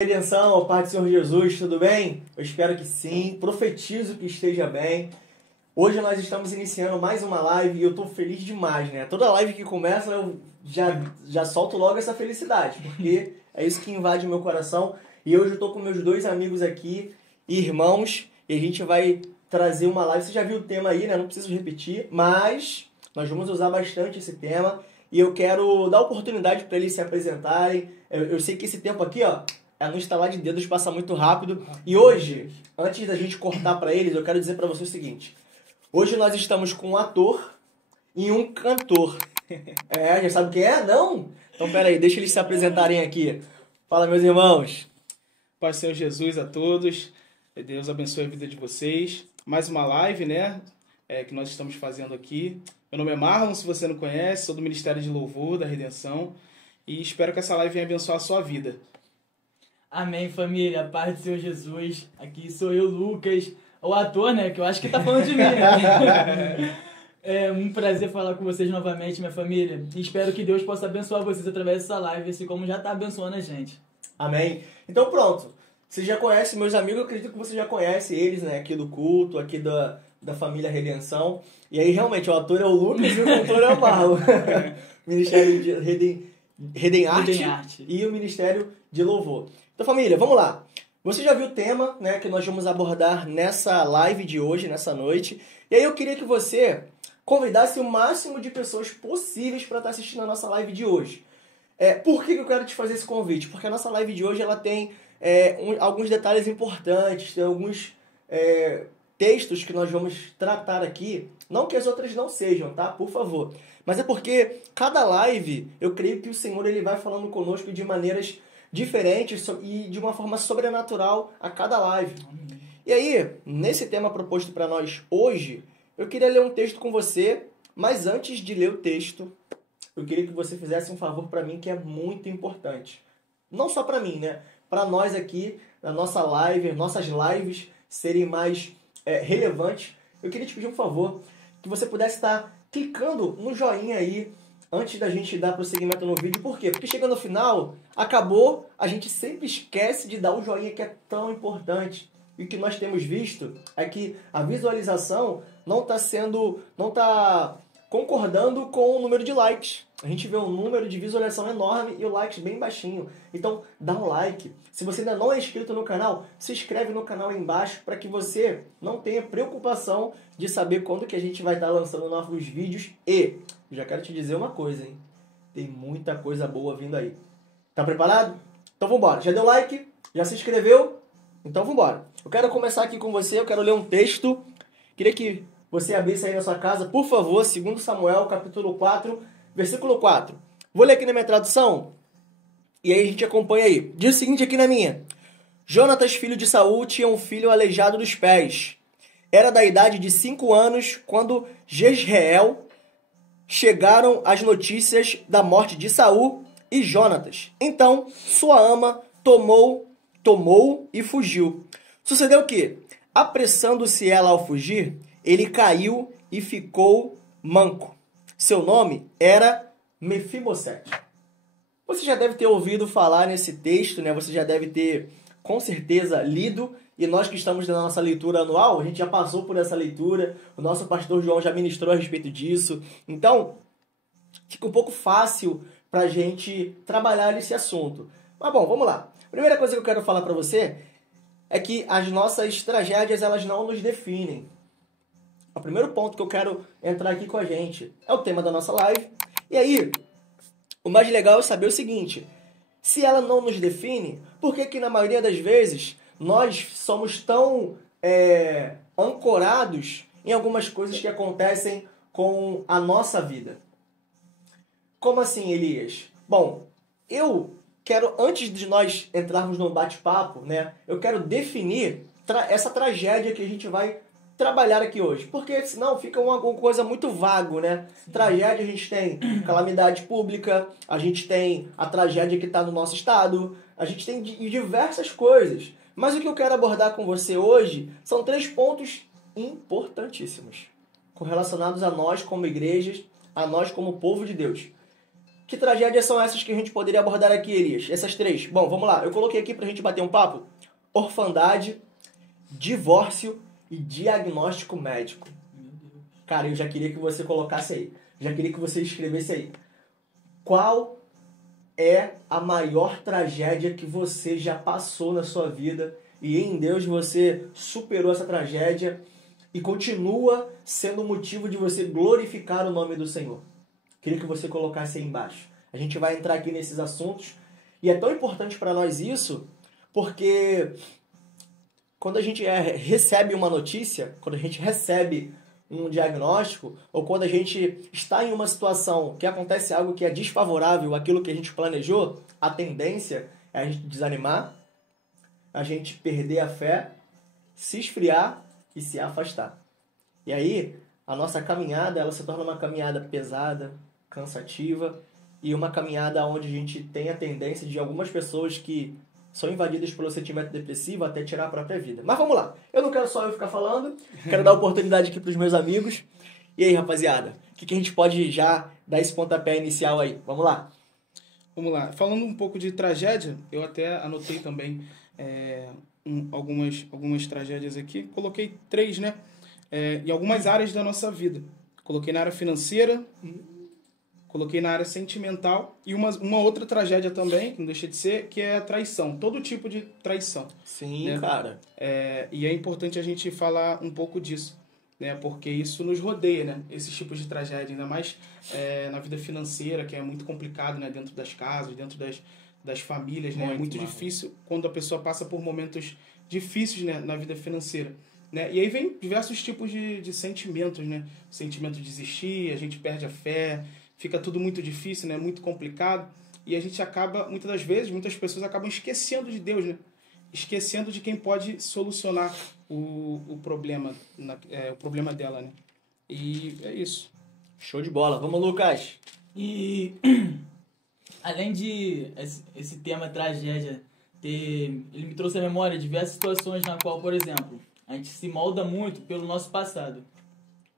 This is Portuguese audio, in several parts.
Redenção, Pai do Senhor Jesus, tudo bem? Eu espero que sim, profetizo que esteja bem. Hoje nós estamos iniciando mais uma live e eu estou feliz demais, né? Toda live que começa eu já solto logo essa felicidade, porque é isso que invade o meu coração. E hoje eu estou com meus dois amigos aqui, irmãos, e a gente vai trazer uma live. Você já viu o tema aí, né? Não preciso repetir, mas nós vamos usar bastante esse tema e eu quero dar oportunidade para eles se apresentarem. Eu sei que esse tempo aqui, ó, é no instalar de dedos, passa muito rápido. E hoje, antes da gente cortar para eles, eu quero dizer para você o seguinte. Hoje nós estamos com um ator e um cantor. Já sabe o que é? Não? Então, pera aí, deixa eles se apresentarem aqui. Fala, meus irmãos. Pai do Senhor Jesus a todos. Deus abençoe a vida de vocês. Mais uma live, né? Que nós estamos fazendo aqui. Meu nome é Marlon, se você não conhece, sou do Ministério de Louvor, da Redenção. E espero que essa live venha abençoar a sua vida. Amém, família. Paz do Senhor Jesus. Aqui sou eu, Lucas, o ator, né? Que eu acho que tá falando de mim, né? É um prazer falar com vocês novamente, minha família. E espero que Deus possa abençoar vocês através dessa live, assim como já tá abençoando a gente. Amém. Então pronto. Você já conhece meus amigos, eu acredito que você já conhece eles, né? Aqui do culto, aqui da família Redenção. E aí, realmente, o ator é o Lucas e o cantor é o Marlon. Ministério de Redem Arte e o Ministério de Louvor. Então, família, vamos lá. Você já viu o tema, né, que nós vamos abordar nessa live de hoje, nessa noite. E aí eu queria que você convidasse o máximo de pessoas possíveis para estar assistindo a nossa live de hoje. Por que eu quero te fazer esse convite? Porque a nossa live de hoje ela tem alguns detalhes importantes, tem alguns textos que nós vamos tratar aqui. Não que as outras não sejam, tá? Por favor. Mas é porque cada live, eu creio que o Senhor ele vai falando conosco de maneiras diferentes e de uma forma sobrenatural a cada live. Amém. E aí, nesse tema proposto para nós hoje, eu queria ler um texto com você, mas antes de ler o texto, eu queria que você fizesse um favor para mim que é muito importante. Não só para mim, né? Para nós aqui, na nossa live, nossas lives serem mais relevantes, eu queria te pedir um favor, que você pudesse estar clicando no joinha aí, antes da gente dar prosseguimento no vídeo. Por quê? Porque chegando no final, acabou, a gente sempre esquece de dar o joinha que é tão importante. E o que nós temos visto é que a visualização não está concordando com o número de likes. A gente vê um número de visualização enorme e o likes bem baixinho. Então, dá um like. Se você ainda não é inscrito no canal, se inscreve no canal aí embaixo para que você não tenha preocupação de saber quando que a gente vai estar lançando novos vídeos. E já quero te dizer uma coisa, hein? Tem muita coisa boa vindo aí. Tá preparado? Então vambora. Já deu like? Já se inscreveu? Então vambora. Eu quero começar aqui com você, eu quero ler um texto. Queria que você abrisse aí na sua casa, por favor, 2 Samuel, capítulo 4, versículo 4. Vou ler aqui na minha tradução, e aí a gente acompanha aí. Diz o seguinte aqui na minha. Jonatas, filho de Saul, tinha um filho aleijado dos pés. Era da idade de 5 anos, quando Jezreel chegaram as notícias da morte de Saul e Jonatas. Então, sua ama tomou e fugiu. Sucedeu que, apressando-se ela ao fugir, ele caiu e ficou manco. Seu nome era Mefibosete. Você já deve ter ouvido falar nesse texto, né? Você já deve ter, com certeza, lido. E nós que estamos na nossa leitura anual, a gente já passou por essa leitura. O nosso pastor João já ministrou a respeito disso. Então, fica um pouco fácil para a gente trabalhar esse assunto. Mas bom, vamos lá. A primeira coisa que eu quero falar para você é que as nossas tragédias, elas não nos definem. O primeiro ponto que eu quero entrar aqui com a gente é o tema da nossa live. E aí, o mais legal é saber o seguinte. Se ela não nos define, por que na maioria das vezes nós somos tão ancorados em algumas coisas que acontecem com a nossa vida? Como assim, Elias? Bom, eu quero, antes de nós entrarmos no bate-papo, né, eu quero definir essa tragédia que a gente vai trabalhar aqui hoje. Porque senão fica uma coisa muito vago, né? Tragédia, a gente tem calamidade pública, a gente tem a tragédia que está no nosso estado, a gente tem diversas coisas. Mas o que eu quero abordar com você hoje são 3 pontos importantíssimos, correlacionados a nós como igrejas, a nós como povo de Deus. Que tragédias são essas que a gente poderia abordar aqui, Elias? Essas 3. Bom, vamos lá. Eu coloquei aqui pra gente bater um papo. Orfandade, divórcio e diagnóstico médico. Cara, eu já queria que você colocasse aí. Já queria que você escrevesse aí. Qual é a maior tragédia que você já passou na sua vida e em Deus você superou essa tragédia e continua sendo motivo de você glorificar o nome do Senhor? Queria que você colocasse aí embaixo. A gente vai entrar aqui nesses assuntos e é tão importante para nós isso porque quando a gente recebe uma notícia, quando a gente recebe um diagnóstico, ou quando a gente está em uma situação que acontece algo que é desfavorável àquilo que a gente planejou, a tendência é a gente desanimar, a gente perder a fé, se esfriar e se afastar. E aí, a nossa caminhada, ela se torna uma caminhada pesada, cansativa, e uma caminhada onde a gente tem a tendência de algumas pessoas que são invadidas pelo sentimento depressivo até tirar a própria vida. Mas vamos lá. Eu não quero só eu ficar falando. Quero dar oportunidade aqui para os meus amigos. E aí, rapaziada? O que a gente pode já dar esse pontapé inicial aí? Vamos lá. Vamos lá. Falando um pouco de tragédia, eu até anotei também algumas tragédias aqui. Coloquei 3, né? Em algumas áreas da nossa vida. Coloquei na área financeira, coloquei na área sentimental e uma outra tragédia também, que não deixa de ser, que é a traição. Todo tipo de traição. Sim, né? cara. E é importante a gente falar um pouco disso, né? Porque isso nos rodeia, né? Esses tipos de tragédia, ainda mais na vida financeira, que é muito complicado, né? Dentro das casas, dentro das famílias, né? É muito difícil quando a pessoa passa por momentos difíceis, né? Na vida financeira. Né? E aí vem diversos tipos de sentimentos, né? O sentimento de desistir, a gente perde a fé, fica tudo muito difícil, né? Muito complicado. E a gente acaba, muitas das vezes, muitas pessoas acabam esquecendo de Deus, né? Esquecendo de quem pode solucionar o problema, o problema dela, né? E é isso. Show de bola. Vamos, Lucas. E além de esse tema tragédia ele me trouxe à memória diversas situações na qual, por exemplo, a gente se molda muito pelo nosso passado.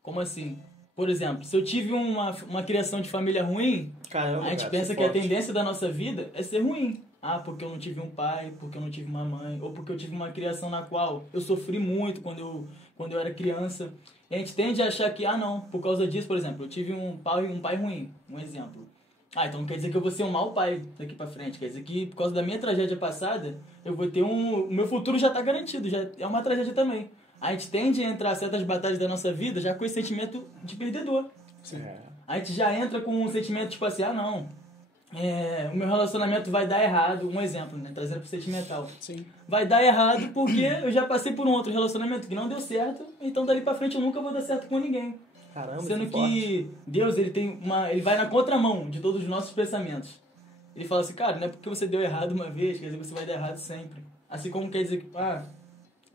Como assim? Por exemplo, se eu tive uma criação de família ruim, caramba, a gente pensa que a tendência da nossa vida é ser ruim. Ah, porque eu não tive um pai, porque eu não tive uma mãe, ou porque eu tive uma criação na qual eu sofri muito quando eu era criança. E a gente tende a achar que, não, por causa disso, por exemplo, eu tive um pai ruim, um exemplo. Então não quer dizer que eu vou ser um mau pai daqui pra frente, quer dizer que por causa da minha tragédia passada, eu vou ter o meu futuro já tá garantido, já é uma tragédia também. A gente tende a entrar em certas batalhas da nossa vida já com esse sentimento de perdedor. Sim. A gente já entra com um sentimento tipo assim, não, o meu relacionamento vai dar errado, um exemplo, né, trazendo pro sentimental. Sim. Vai dar errado porque eu já passei por um outro relacionamento que não deu certo, então dali pra frente eu nunca vou dar certo com ninguém. Caramba, sendo que Deus, ele vai na contramão de todos os nossos pensamentos. Ele fala assim, cara, não é porque você deu errado uma vez, quer dizer que você vai dar errado sempre. Assim como quer dizer que,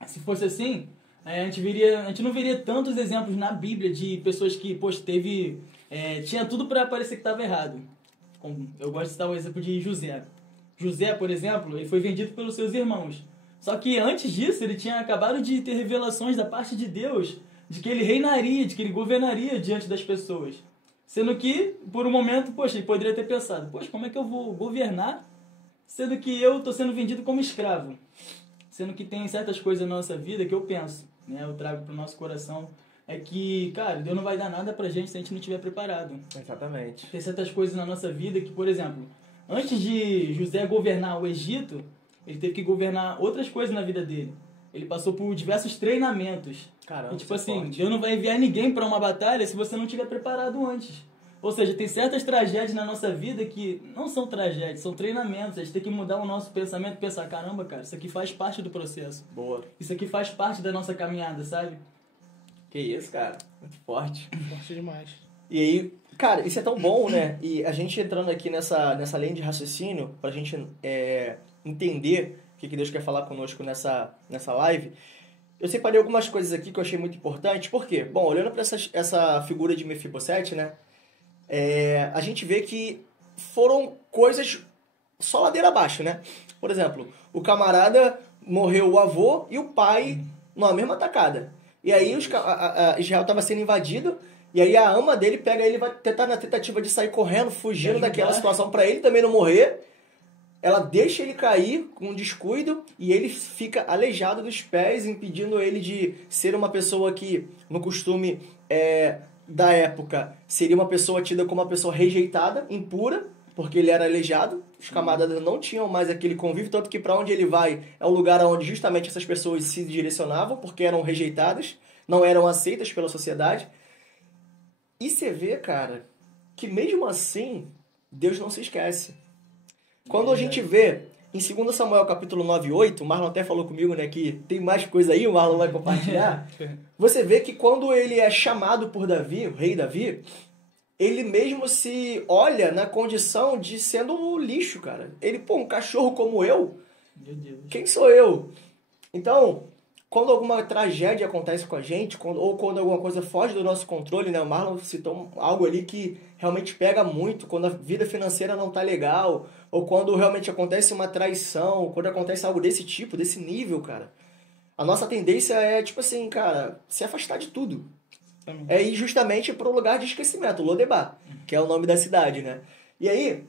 se fosse assim, a gente não veria tantos exemplos na Bíblia de pessoas que, tinha tudo pra parecer que estava errado. Eu gosto de citar o exemplo de José. José, por exemplo, ele foi vendido pelos seus irmãos. Só que antes disso, ele tinha acabado de ter revelações da parte de Deus de que ele reinaria, de que ele governaria diante das pessoas. Sendo que, por um momento, ele poderia ter pensado, como é que eu vou governar, sendo que eu estou sendo vendido como escravo? Sendo que tem certas coisas na nossa vida que eu penso, né, eu trago para o nosso coração, é que, cara, Deus não vai dar nada pra gente se a gente não estiver preparado. Exatamente. Tem certas coisas na nossa vida que, por exemplo, antes de José governar o Egito, ele teve que governar outras coisas na vida dele. Ele passou por diversos treinamentos. Caramba, e tipo assim, Deus não vai enviar ninguém para uma batalha se você não estiver preparado antes. Ou seja, tem certas tragédias na nossa vida que não são tragédias, são treinamentos. A gente tem que mudar o nosso pensamento e pensar, caramba, cara, isso aqui faz parte do processo. Boa. Isso aqui faz parte da nossa caminhada, sabe? Que isso, cara. Muito forte. Forte demais. E aí, cara, isso é tão bom, né? E a gente entrando aqui nessa linha de raciocínio, pra gente entender o que Deus quer falar conosco nessa live, eu separei algumas coisas aqui que eu achei muito importantes. Por quê? Bom, olhando pra essa figura de Mefibosete, né? A gente vê que foram coisas só ladeira abaixo, né? Por exemplo, o camarada morreu o avô e o pai numa mesma tacada. E aí Israel estava sendo invadido E aí a ama dele pega ele e vai tentar na tentativa de sair correndo, fugindo ajudar. daquela situação para ele também não morrer. Ela deixa ele cair com um descuido e ele fica aleijado dos pés, impedindo ele de ser uma pessoa que, no costume da época, seria uma pessoa tida como uma pessoa rejeitada, impura, porque ele era aleijado. Os camaradas não tinham mais aquele convívio, tanto que para onde ele vai é um lugar onde justamente essas pessoas se direcionavam, porque eram rejeitadas, não eram aceitas pela sociedade. E você vê, cara, que mesmo assim, Deus não se esquece. Quando a gente vê em 2 Samuel capítulo 9 e 8, o Marlon até falou comigo, né, que tem mais coisa aí, o Marlon vai compartilhar. Você vê que quando ele é chamado por Davi, o rei Davi, ele mesmo se olha na condição de sendo um lixo, cara. Ele, um cachorro como eu, Meu Deus. quem sou eu? Então, quando alguma tragédia acontece com a gente, ou quando alguma coisa foge do nosso controle, né? O Marlon citou algo ali que realmente pega muito, quando a vida financeira não tá legal, ou quando realmente acontece uma traição, quando acontece algo desse tipo, desse nível, cara. A nossa tendência é, tipo assim, cara, se afastar de tudo. É ir justamente para um lugar de esquecimento, Lodebar, que é o nome da cidade, né? E aí,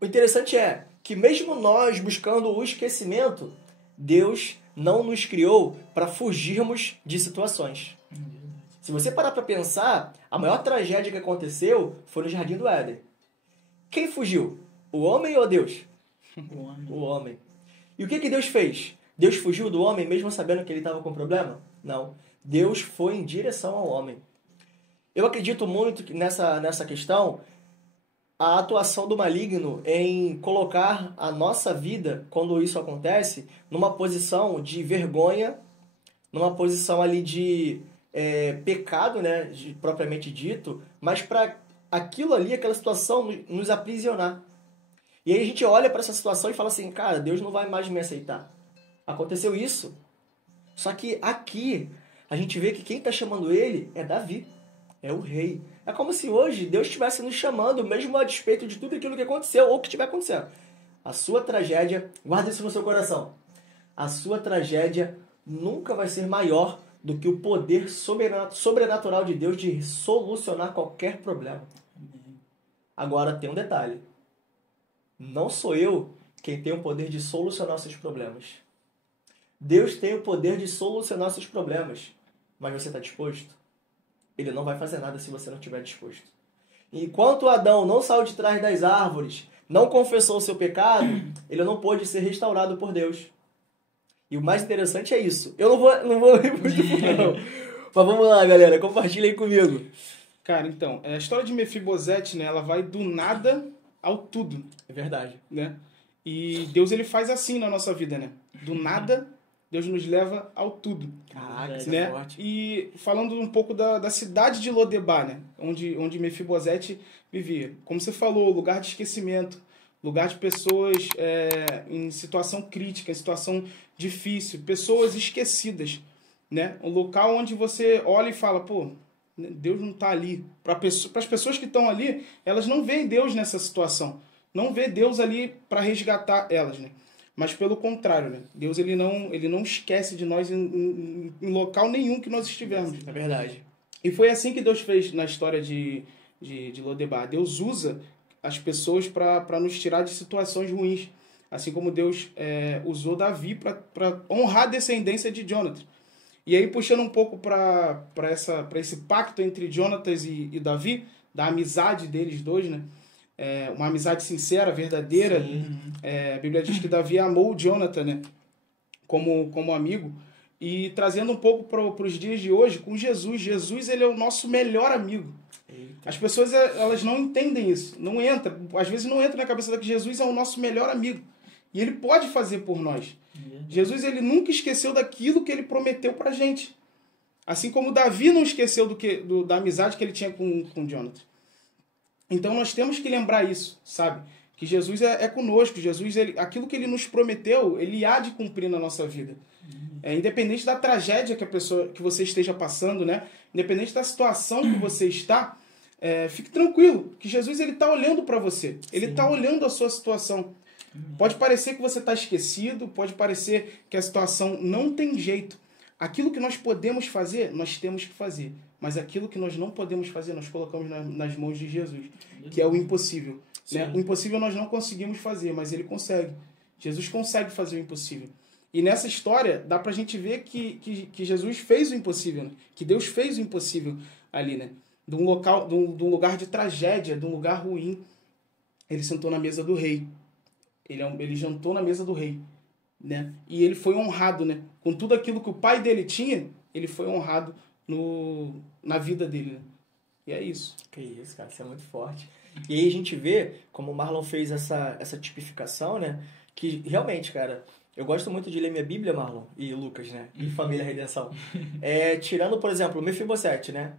o interessante é que mesmo nós buscando o esquecimento, Deus não nos criou para fugirmos de situações. Se você parar para pensar, a maior tragédia que aconteceu foi no Jardim do Éden. Quem fugiu? O homem ou Deus? O homem. E o que Deus fez? Deus fugiu do homem mesmo sabendo que ele estava com problema? Não. Deus foi em direção ao homem. Eu acredito muito que nessa questão, a atuação do maligno em colocar a nossa vida, quando isso acontece, numa posição de vergonha, numa posição ali de pecado, né, propriamente dito, mas para aquilo ali, aquela situação, nos aprisionar. E aí a gente olha para essa situação e fala assim, cara, Deus não vai mais me aceitar. Aconteceu isso. Só que aqui, a gente vê que quem está chamando ele é Davi, é o rei. É como se hoje Deus estivesse nos chamando, mesmo a despeito de tudo aquilo que aconteceu ou que estiver acontecendo. A sua tragédia, guarda isso no seu coração, a sua tragédia nunca vai ser maior do que o poder sobrenatural de Deus de solucionar qualquer problema. Agora tem um detalhe. Não sou eu quem tem o poder de solucionar seus problemas. Deus tem o poder de solucionar seus problemas. Mas você está disposto? Ele não vai fazer nada se você não estiver disposto. Enquanto Adão não saiu de trás das árvores, não confessou o seu pecado, ele não pôde ser restaurado por Deus. E o mais interessante é isso. Eu não vou rir muito não. Mas vamos lá, galera. Compartilha aí comigo. Cara, então, a história de Mefibosete, né, ela vai do nada ao tudo. É verdade. Né? E Deus, ele faz assim na nossa vida, né? Do nada, Deus nos leva ao tudo. Caraca, isso né? é forte. E falando um pouco da cidade de Lodebar, né? Onde Mefibosete vivia. Como você falou, lugar de esquecimento, lugar de pessoas em situação crítica, em situação difícil, pessoas esquecidas, né? Um local onde você olha e fala, pô, Deus não está ali. Para as pessoas que estão ali, elas não veem Deus nessa situação. Não vê Deus ali para resgatar elas, né? Mas pelo contrário, né? Deus ele não esquece de nós em local nenhum que nós estivermos. É verdade. E foi assim que Deus fez na história de Lodebar. Deus usa as pessoas para nos tirar de situações ruins. Assim como Deus usou Davi para honrar a descendência de Jonatas. E aí, puxando um pouco para esse pacto entre Jonatas e Davi, da amizade deles dois, né? Uma amizade sincera, verdadeira. A Bíblia diz que Davi amou Jonathan, né? como amigo. E trazendo um pouco para os dias de hoje, com Jesus. Jesus, ele é o nosso melhor amigo. Eita. As pessoas, elas não entendem isso. Às vezes não entra na cabeça dela que Jesus é o nosso melhor amigo. E ele pode fazer por nós. Jesus, ele nunca esqueceu daquilo que ele prometeu pra gente. Assim como Davi não esqueceu da amizade que ele tinha com Jonathan. Então nós temos que lembrar isso, sabe? Que Jesus é conosco. Jesus, aquilo que ele nos prometeu, ele há de cumprir na nossa vida. Independente da tragédia que você esteja passando, né? Independente da situação que você está, fique tranquilo, que Jesus está olhando para você. Ele está olhando a sua situação. Pode parecer que você está esquecido, pode parecer que a situação não tem jeito. aquilo que nós podemos fazer, nós temos que fazer. Mas aquilo que nós não podemos fazer, nós colocamos nas mãos de Jesus, que é o impossível. Né? O impossível nós não conseguimos fazer, mas ele consegue. Jesus consegue fazer o impossível. E nessa história, dá pra gente ver que Jesus fez o impossível, né? Que Deus fez o impossível ali, né? De um lugar de tragédia, de um lugar ruim, ele sentou na mesa do rei. Ele jantou na mesa do rei, né? E ele foi honrado, né? Com tudo aquilo que o pai dele tinha, ele foi honrado na vida dele, né? E é isso. Que isso, cara, isso é muito forte. E aí a gente vê, como o Marlon fez essa tipificação, né? Que realmente, cara, eu gosto muito de ler minha Bíblia, Marlon e Lucas, né? E Família Redenção. Tirando, por exemplo, o Mefibosete, né?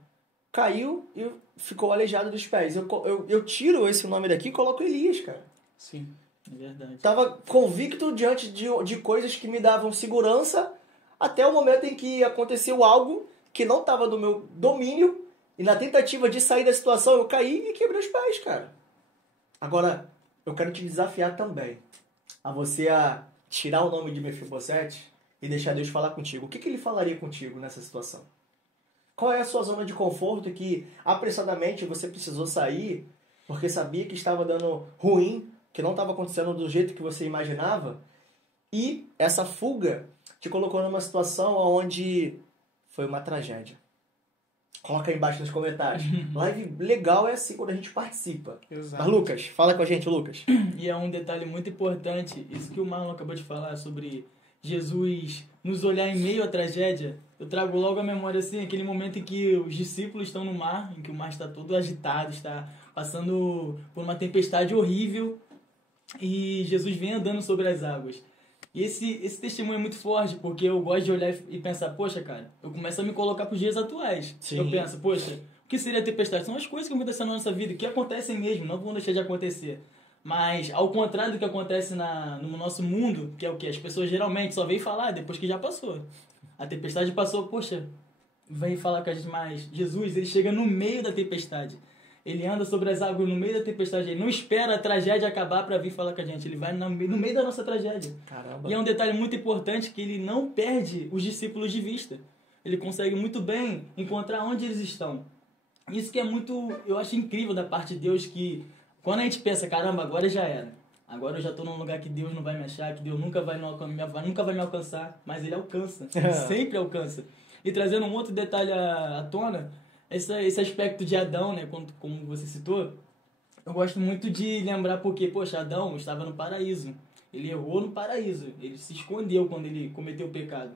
Caiu e ficou aleijado dos pés. Eu tiro esse nome daqui e coloco Elias, cara. Sim. É verdade. Tava convicto diante de coisas que me davam segurança até o momento em que aconteceu algo que não estava do meu domínio e na tentativa de sair da situação eu caí e quebrei os pés, cara. Agora, eu quero te desafiar também a você a tirar o nome de Mefibosete e deixar Deus falar contigo. O que ele falaria contigo nessa situação? Qual é a sua zona de conforto que apressadamente você precisou sair porque sabia que estava dando ruim, que não estava acontecendo do jeito que você imaginava, e essa fuga te colocou numa situação onde foi uma tragédia? Coloca aí embaixo nos comentários. Live legal é assim quando a gente participa. Exato. Mas Lucas, fala com a gente, Lucas. E é um detalhe muito importante, isso que o Marlon acabou de falar sobre Jesus nos olhar em meio à tragédia. Eu trago logo à memória assim, aquele momento em que os discípulos estão no mar, em que o mar está todo agitado, está passando por uma tempestade horrível, e Jesus vem andando sobre as águas. E esse testemunho é muito forte, porque eu gosto de olhar e pensar, poxa, cara, eu começo a me colocar para os dias atuais. Sim. Eu penso, poxa, o que seria tempestade? São as coisas que acontecem na nossa vida, que acontecem mesmo, não vão deixar de acontecer. Mas, ao contrário do que acontece no nosso mundo, que é o que as pessoas geralmente só veem falar depois que já passou. A tempestade passou, poxa, vem falar com a gente, mas Jesus, ele chega no meio da tempestade. Ele anda sobre as águas no meio da tempestade. Ele não espera a tragédia acabar para vir falar com a gente. Ele vai no meio da nossa tragédia. Caramba. E é um detalhe muito importante que ele não perde os discípulos de vista. Ele consegue muito bem encontrar onde eles estão. Isso que é muito, eu acho incrível da parte de Deus, que quando a gente pensa, caramba, agora já era. Agora eu já estou num lugar que Deus não vai me achar, que Deus nunca vai me alcançar. Mas ele alcança. Ele sempre alcança. E trazendo um outro detalhe à tona, esse aspecto de Adão, né, como você citou, eu gosto muito de lembrar porque, poxa, Adão estava no paraíso. Ele errou no paraíso. Ele se escondeu quando ele cometeu o pecado.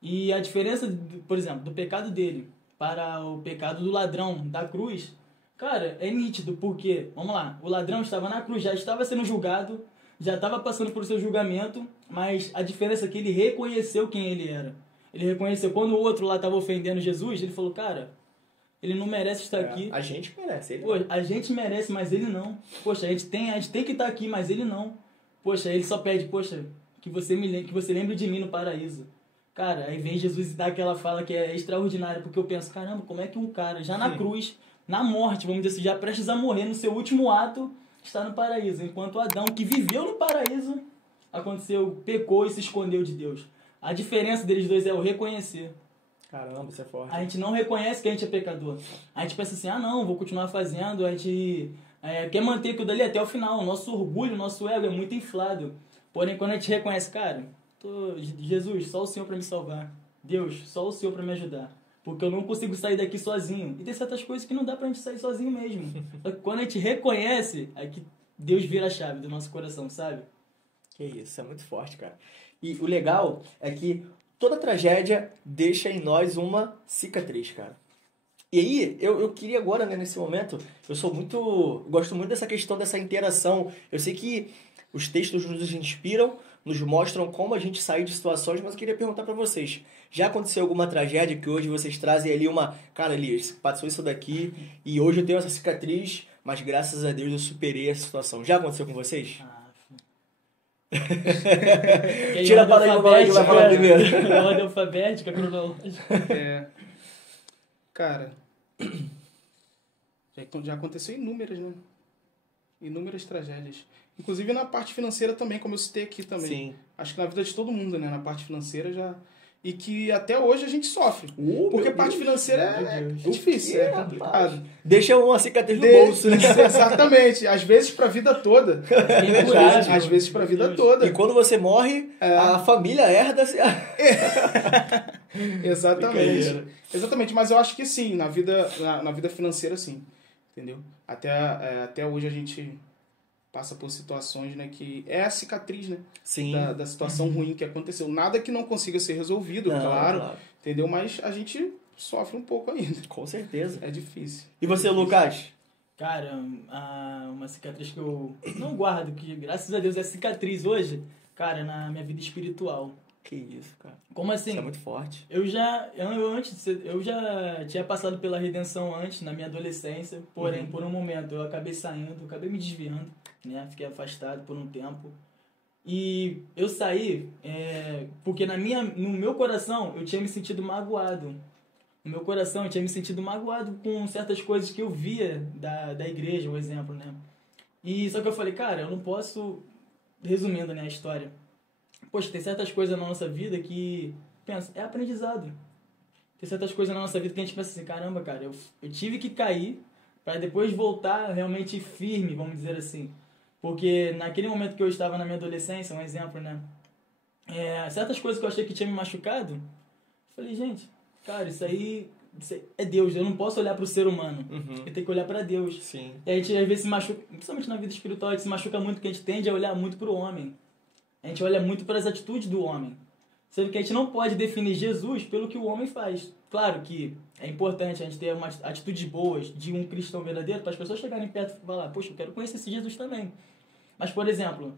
E a diferença, por exemplo, do pecado dele para o pecado do ladrão da cruz, cara, é nítido. Porque, vamos lá, o ladrão estava na cruz, já estava sendo julgado, já estava passando por seu julgamento, mas a diferença é que ele reconheceu quem ele era. Ele reconheceu, quando o outro lá estava ofendendo Jesus, ele falou, cara, ele não merece estar aqui. A gente merece. Ele Pô, a gente merece, mas ele não. Poxa, a gente tem que estar aqui, mas ele não. Poxa, ele só pede, poxa, que você lembre de mim no paraíso. Cara, aí vem Jesus e dá aquela fala que é extraordinária, porque eu penso, caramba, como é que um cara já na cruz, na morte, vamos dizer assim, já prestes a morrer, no seu último ato, está no paraíso. Enquanto Adão, que viveu no paraíso, aconteceu, pecou e se escondeu de Deus. A diferença deles dois é o reconhecer. Caramba, isso é forte. A gente não reconhece que a gente é pecador. A gente pensa assim, não, vou continuar fazendo. A gente quer manter aquilo dali até o final. O nosso orgulho, o nosso ego é muito inflado. Porém, quando a gente reconhece, cara, Jesus, só o Senhor para me salvar. Deus, só o Senhor para me ajudar. Porque eu não consigo sair daqui sozinho. E tem certas coisas que não dá pra gente sair sozinho mesmo. Só que quando a gente reconhece, é que Deus vira a chave do nosso coração, sabe? Que isso é muito forte, cara. E o legal é que toda tragédia deixa em nós uma cicatriz, cara. E aí, eu queria agora, né, nesse momento, gosto muito dessa questão, dessa interação. Eu sei que os textos nos inspiram, nos mostram como a gente sai de situações, mas eu queria perguntar pra vocês. Já aconteceu alguma tragédia que hoje vocês trazem ali cara, Elias, passou isso daqui e hoje eu tenho essa cicatriz, mas graças a Deus eu superei essa situação. Já aconteceu com vocês? Tira para aí o nome que vai falar primeiro. Ordem alfabética, cronológica. Cara, já aconteceu inúmeras, né? Inúmeras tragédias. Inclusive na parte financeira também, como eu citei aqui também. Sim. Acho que na vida de todo mundo, né? Na parte financeira e que até hoje a gente sofre. Porque parte financeira é difícil, é complicado. Deixa uma cicatriz no bolso, né? Exatamente. Às vezes pra vida toda. Às vezes pra vida toda. E quando você morre, a família herda... Exatamente. Exatamente, mas eu acho que sim, na vida financeira sim, entendeu? Até hoje a gente passa por situações, né, que é a cicatriz, né? Sim. Da situação ruim que aconteceu. Nada que não consiga ser resolvido, claro, entendeu? Mas a gente sofre um pouco ainda. Com certeza. É difícil. E você, Lucas? Cara, uma cicatriz que eu não guardo, que graças a Deus é cicatriz hoje, cara, na minha vida espiritual. Que isso, cara. Como assim? Isso é muito forte. Eu já tinha passado pela redenção antes, na minha adolescência, porém, por um momento, eu acabei saindo, acabei me desviando, né? Fiquei afastado por um tempo. E eu saí porque no meu coração eu tinha me sentido magoado. No meu coração eu tinha me sentido magoado com certas coisas que eu via da igreja, um exemplo, né? E só que eu falei, cara, eu não posso... Resumindo, né, a história. Poxa, tem certas coisas na nossa vida que... Pensa, é aprendizado. Tem certas coisas na nossa vida que a gente pensa assim, caramba, cara, eu tive que cair para depois voltar realmente firme, vamos dizer assim. Porque naquele momento que eu estava na minha adolescência, um exemplo, né? Certas coisas que eu achei que tinha me machucado, eu falei, gente, cara, isso aí é Deus, eu não posso olhar para o ser humano, eu tenho que olhar para Deus. Sim. E a gente às vezes se machuca, principalmente na vida espiritual, a gente se machuca muito porque a gente tende a olhar muito para o homem. A gente olha muito para as atitudes do homem. Sendo que a gente não pode definir Jesus pelo que o homem faz. Claro que é importante a gente ter atitudes boas de um cristão verdadeiro para as pessoas chegarem perto e falar, poxa, eu quero conhecer esse Jesus também. Mas, por exemplo,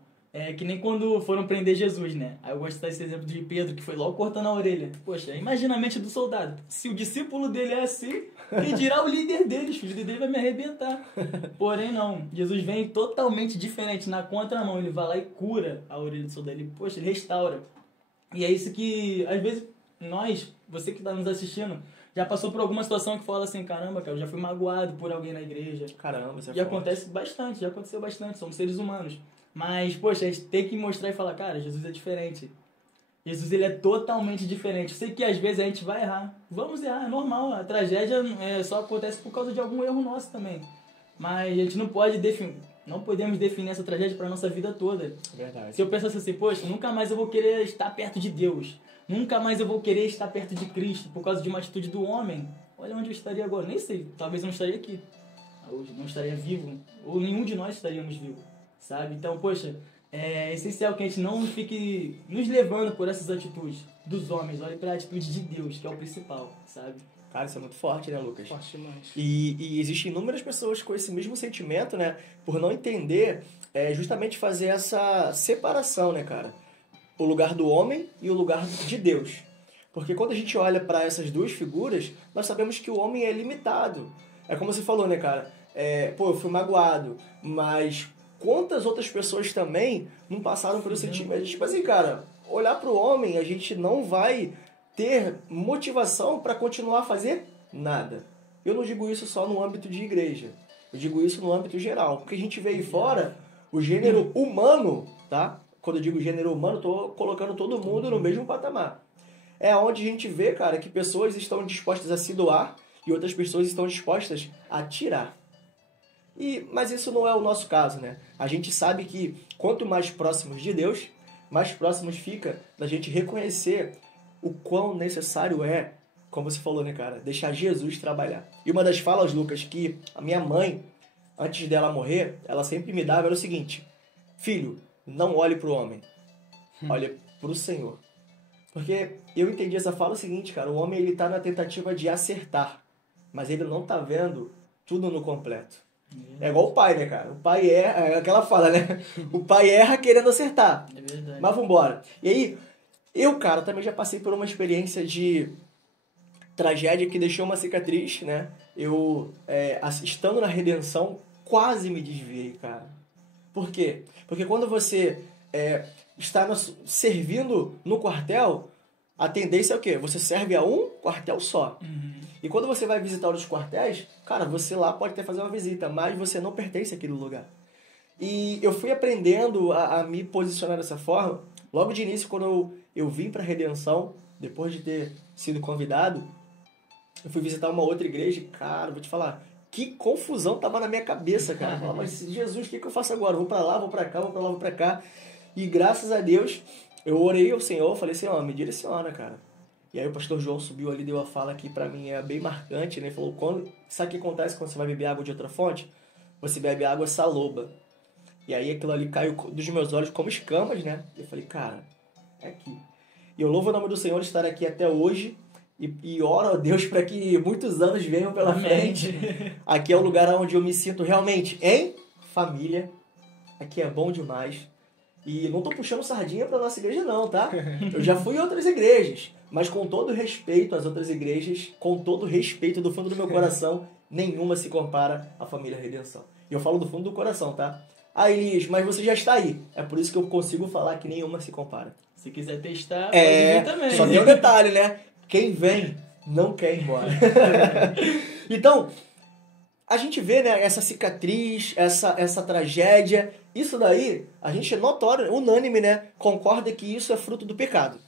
que nem quando foram prender Jesus, né? Aí eu gosto de dar esse exemplo de Pedro, que foi logo cortando a orelha. Poxa, imagina a mente do soldado. Se o discípulo dele é assim, quem dirá o líder deles? O líder dele vai me arrebentar. Porém, não. Jesus vem totalmente diferente, na contramão. Ele vai lá e cura a orelha do soldado. Ele, poxa, ele restaura. E é isso que, às vezes, você que está nos assistindo, já passou por alguma situação que fala assim, caramba, cara, eu já fui magoado por alguém na igreja. Caramba, isso é E forte. acontece bastante, já aconteceu bastante, somos seres humanos. Mas, poxa, a gente tem que mostrar e falar, cara, Jesus é diferente. Jesus, ele é totalmente diferente. Eu sei que às vezes a gente vai errar. Vamos errar, é normal. A tragédia só acontece por causa de algum erro nosso também. Mas a gente não podemos definir essa tragédia para nossa vida toda. Verdade. Se eu pensasse assim, poxa, nunca mais eu vou querer estar perto de Deus. Nunca mais eu vou querer estar perto de Cristo por causa de uma atitude do homem. Olha onde eu estaria agora. Nem sei, talvez eu não estaria aqui. Hoje não estaria vivo. Ou nenhum de nós estaríamos vivos. Sabe? Então, poxa, é essencial que a gente não fique nos levando por essas atitudes dos homens. Olhe para a atitude de Deus, que é o principal, sabe? Cara, isso é muito forte, né, Lucas? Forte demais. E existem inúmeras pessoas com esse mesmo sentimento, né? Por não entender, justamente fazer essa separação, né, cara? O lugar do homem e o lugar de Deus. Porque quando a gente olha para essas duas figuras, nós sabemos que o homem é limitado. É como você falou, né, cara? Eu fui magoado, mas quantas outras pessoas também não passaram por esse sentimento? Tipo assim, cara, olhar para o homem, a gente não vai ter motivação para continuar a fazer nada. Eu não digo isso só no âmbito de igreja. Eu digo isso no âmbito geral. Porque a gente vê aí fora, o gênero humano, tá? Quando eu digo gênero humano, estou colocando todo mundo no mesmo patamar. É onde a gente vê, cara, que pessoas estão dispostas a se doar e outras pessoas estão dispostas a tirar. Mas isso não é o nosso caso, né? A gente sabe que quanto mais próximos de Deus, mais próximos fica da gente reconhecer o quão necessário é, como você falou, né, cara? Deixar Jesus trabalhar. E uma das falas, Lucas, que a minha mãe, antes dela morrer, ela sempre me dava era o seguinte: filho, não olhe para o homem, olhe para o Senhor. Porque eu entendi essa fala o seguinte, cara: o homem ele tá na tentativa de acertar, mas ele não tá vendo tudo no completo. É igual o pai, né, cara? O pai é aquela fala, né? O pai erra querendo acertar. É verdade. Mas vambora. E aí, eu, cara, também já passei por uma experiência de tragédia que deixou uma cicatriz, né? Eu, estando na redenção, quase me desviei, cara. Por quê? Porque quando você está servindo no quartel, a tendência é o quê? Você serve a um quartel só. E quando você vai visitar outros quartéis, cara, você lá pode até fazer uma visita, mas você não pertence àquele lugar. E eu fui aprendendo a me posicionar dessa forma. Logo de início, quando eu vim para a Redenção, depois de ter sido convidado, eu fui visitar uma outra igreja e, cara, vou te falar, que confusão tava na minha cabeça, cara. Eu falava, mas Jesus, o que eu faço agora? Vou para lá, vou para cá, vou para lá, vou para cá. E graças a Deus, eu orei ao Senhor, falei, Senhor, me direciona, cara. E aí o pastor João subiu ali, deu a fala que pra mim é bem marcante, né? Ele falou, sabe o que acontece quando você vai beber água de outra fonte? Você bebe água saloba. E aí aquilo ali caiu dos meus olhos como escamas, né? Eu falei, cara, é aqui. E eu louvo o nome do Senhor estar aqui até hoje e oro a Deus para que muitos anos venham pela frente. Aqui é o lugar onde eu me sinto realmente em família. Aqui é bom demais. E não tô puxando sardinha pra nossa igreja não, tá? Eu já fui em outras igrejas, mas com todo respeito às outras igrejas, com todo respeito do fundo do meu coração, nenhuma se compara à família Redenção. E eu falo do fundo do coração, tá? Ah, Elias, mas você já está aí. É por isso que eu consigo falar que nenhuma se compara. Se quiser testar, pode vir também. Só tem um detalhe, né? Quem vem não quer ir embora. Então, a gente vê, né, essa cicatriz, essa tragédia, isso daí, a gente é notório, unânime, né, concorda que isso é fruto do pecado.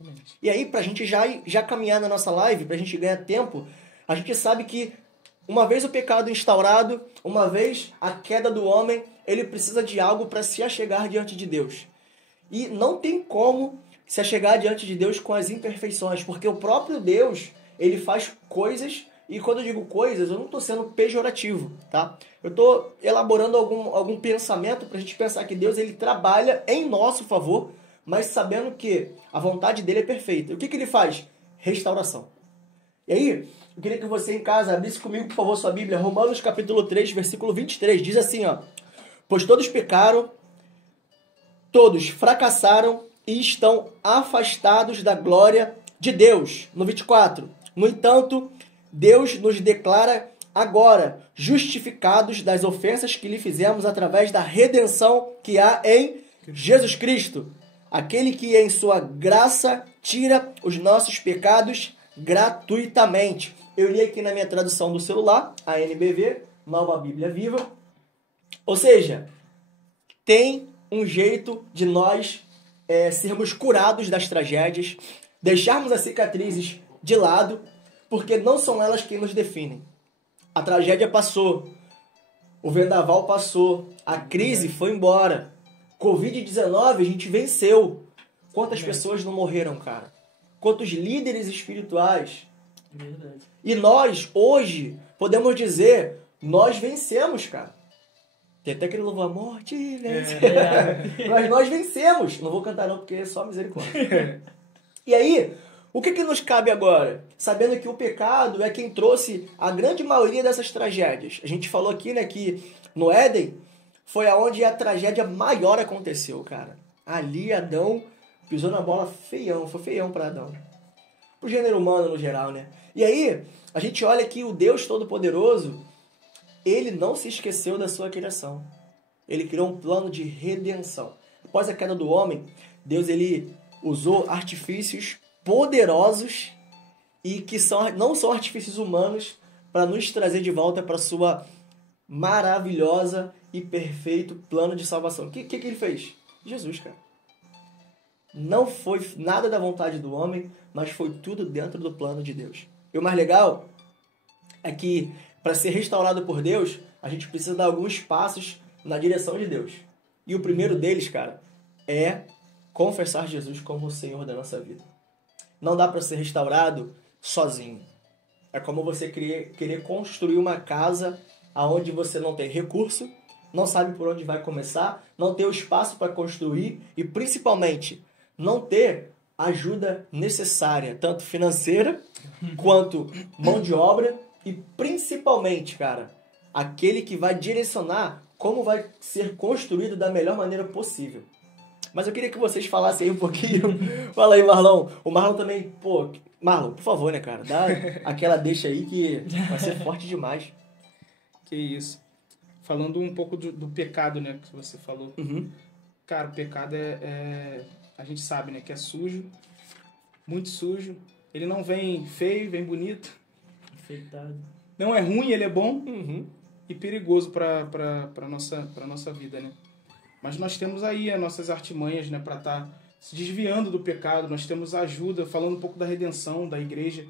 Exatamente. E aí, pra gente já caminhar na nossa live, pra gente ganhar tempo, a gente sabe que uma vez o pecado instaurado, uma vez a queda do homem, ele precisa de algo para se achegar diante de Deus. E não tem como se achegar diante de Deus com as imperfeições, porque o próprio Deus, ele faz coisas, e quando eu digo coisas, eu não estou sendo pejorativo, tá? Eu estou elaborando algum pensamento para a gente pensar que Deus, ele trabalha em nosso favor, mas sabendo que a vontade dele é perfeita. E o que ele faz? Restauração. E aí, eu queria que você em casa abrisse comigo, por favor, sua Bíblia, Romanos capítulo 3, versículo 23, diz assim, ó: pois todos pecaram, todos fracassaram e estão afastados da glória de Deus. No 24, no entanto, Deus nos declara agora justificados das ofensas que lhe fizemos através da redenção que há em Jesus Cristo, aquele que em sua graça tira os nossos pecados gratuitamente. Eu li aqui na minha tradução do celular, a NBV, Nova Bíblia Viva. Ou seja, tem um jeito de nós sermos curados das tragédias, deixarmos as cicatrizes de lado, porque não são elas quem nos definem. A tragédia passou, o vendaval passou, a crise foi embora, Covid-19 a gente venceu. Quantas pessoas não morreram, cara? Quantos líderes espirituais? Verdade. E nós, hoje, podemos dizer, nós vencemos, cara. Tem até aquele louvor, a morte vence. Mas nós vencemos. Não vou cantar não, porque é só misericórdia. E aí, o que nos cabe agora? Sabendo que o pecado é quem trouxe a grande maioria dessas tragédias. A gente falou aqui, né, que no Éden foi aonde a tragédia maior aconteceu, cara. Ali Adão pisou na bola feião, foi feião para Adão. Pro gênero humano no geral, né? E aí, a gente olha que o Deus Todo-Poderoso, ele não se esqueceu da sua criação. Ele criou um plano de redenção. Após a queda do homem, Deus ele usou artifícios poderosos e que não são artifícios humanos para nos trazer de volta para sua maravilhosa e perfeito plano de salvação. O que ele fez? Jesus, cara. Não foi nada da vontade do homem, mas foi tudo dentro do plano de Deus. E o mais legal é que para ser restaurado por Deus, a gente precisa dar alguns passos na direção de Deus. E o primeiro deles, cara, é confessar Jesus como o Senhor da nossa vida. Não dá para ser restaurado sozinho. É como você querer construir uma casa onde você não tem recurso, não sabe por onde vai começar, não tem o espaço para construir e, principalmente, não ter ajuda necessária, tanto financeira quanto mão de obra e, principalmente, cara, aquele que vai direcionar como vai ser construído da melhor maneira possível. Mas eu queria que vocês falassem aí um pouquinho. Fala aí, Marlon. O Marlon também, pô, Marlon, por favor, né, cara? Dá aquela deixa aí que vai ser forte demais. Que isso. Falando um pouco do pecado, né, que você falou. Uhum. Cara, o pecado a gente sabe, né, que é sujo, muito sujo. Ele não vem feio, vem bonito. Afeitado. Não é ruim, ele é bom. Uhum. e perigoso para a nossa vida, né? Mas nós temos aí as nossas artimanhas, né, para estar se desviando do pecado. Nós temos ajuda, falando um pouco da redenção da igreja,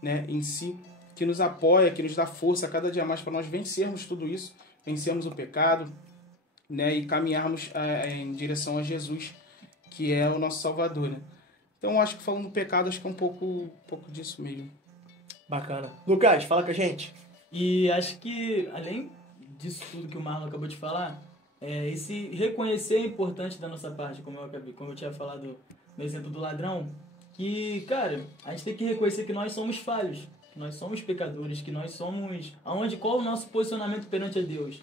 né, em si, que nos apoia, que nos dá força cada dia mais para nós vencermos tudo isso, vencermos o pecado, né, e caminharmos em direção a Jesus, que é o nosso Salvador, né? Então, eu acho que falando do pecado, acho que é um pouco disso mesmo. Bacana. Lucas, fala com a gente. E acho que, além disso tudo que o Marlon acabou de falar, esse reconhecer é importante da nossa parte, como eu tinha falado no exemplo do ladrão, que, cara, a gente tem que reconhecer que nós somos falhos, que nós somos pecadores, que nós somos... Qual é o nosso posicionamento perante a Deus?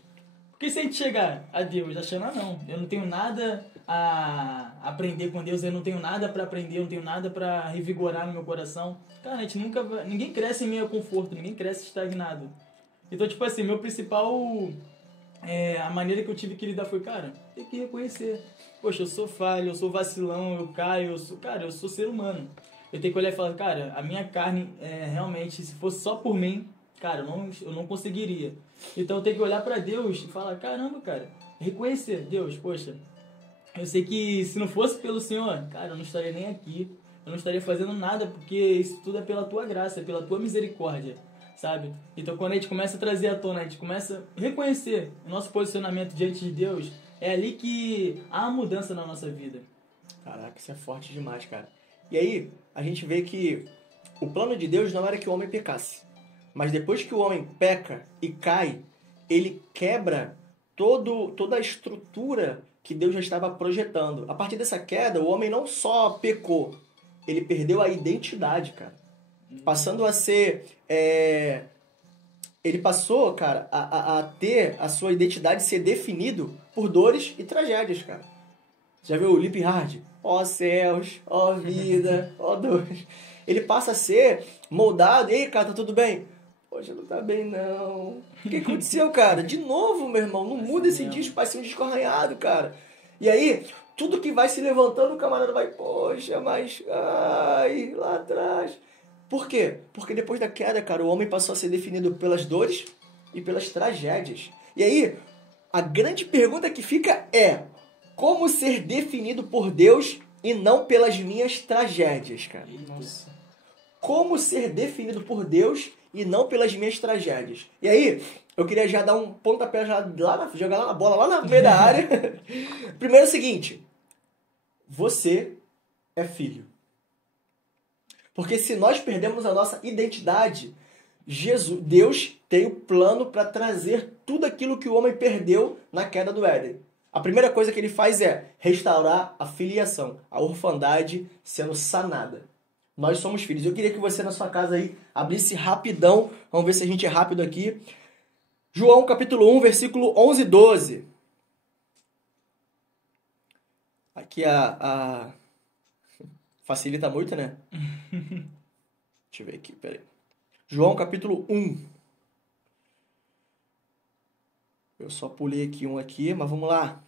Porque se a gente chegar a Deus achando, não, eu não tenho nada a aprender com Deus, eu não tenho nada para aprender, eu não tenho nada para revigorar no meu coração, cara, a gente ninguém cresce em meio a conforto, ninguém cresce estagnado. Então, tipo assim, meu principal... a maneira que eu tive que lidar foi, cara, tem que reconhecer. Poxa, eu sou falho, eu sou vacilão, eu caio, eu sou ser humano. Eu tenho que olhar e falar, cara, a minha carne, realmente, se fosse só por mim, cara, eu não conseguiria. Então eu tenho que olhar pra Deus e falar, caramba, cara, reconhecer, Deus, poxa, eu sei que se não fosse pelo Senhor, cara, eu não estaria nem aqui, eu não estaria fazendo nada, porque isso tudo é pela tua graça, é pela tua misericórdia, sabe? Então quando a gente começa a trazer à tona, a gente começa a reconhecer o nosso posicionamento diante de Deus, é ali que há a mudança na nossa vida. Caraca, isso é forte demais, cara. E aí, a gente vê que o plano de Deus não era que o homem pecasse. Mas depois que o homem peca e cai, ele quebra toda a estrutura que Deus já estava projetando. A partir dessa queda, o homem não só pecou, ele perdeu a identidade, cara. Passando a ser... Ele passou, cara, a ter a sua identidade ser definido por dores e tragédias, cara. Já viu o Lip Hard? Ó céus, ó vida, ó dores. Ele passa a ser moldado. E aí, cara, tá tudo bem? Poxa, não tá bem, não. O que aconteceu, cara? De novo, meu irmão. Não muda esse disco, parece um disco arranhado, cara. E aí, tudo que vai se levantando, o camarada vai, poxa, mas... Ai, lá atrás. Por quê? Porque depois da queda, cara, o homem passou a ser definido pelas dores e pelas tragédias. E aí, a grande pergunta que fica é... Como ser definido por Deus e não pelas minhas tragédias, cara? Nossa. Como ser definido por Deus e não pelas minhas tragédias? E aí, eu queria já dar um pontapé, jogar lá na bola, lá na meia da área. Primeiro é o seguinte, você é filho. Porque se nós perdemos a nossa identidade, Deus tem o plano para trazer tudo aquilo que o homem perdeu na queda do Éden. A primeira coisa que ele faz é restaurar a filiação, a orfandade sendo sanada. Nós somos filhos. Eu queria que você na sua casa aí abrisse rapidão. Vamos ver se a gente é rápido aqui. João capítulo 1, versículo 11 e 12. Aqui facilita muito, né? Deixa eu ver aqui, peraí. João capítulo 1. Eu só pulei aqui um aqui, mas vamos lá.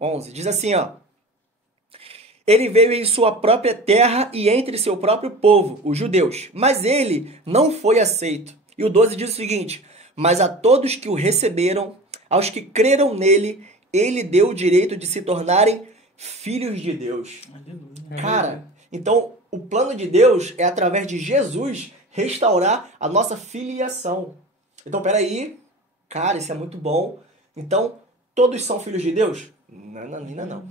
11. Diz assim, ó. Ele veio em sua própria terra e entre seu próprio povo, os judeus. Mas ele não foi aceito. E o 12 diz o seguinte. Mas a todos que o receberam, aos que creram nele, ele deu o direito de se tornarem filhos de Deus. Aleluia. Cara, então o plano de Deus é através de Jesus restaurar a nossa filiação. Então, peraí, cara, isso é muito bom. Então, todos são filhos de Deus? Não.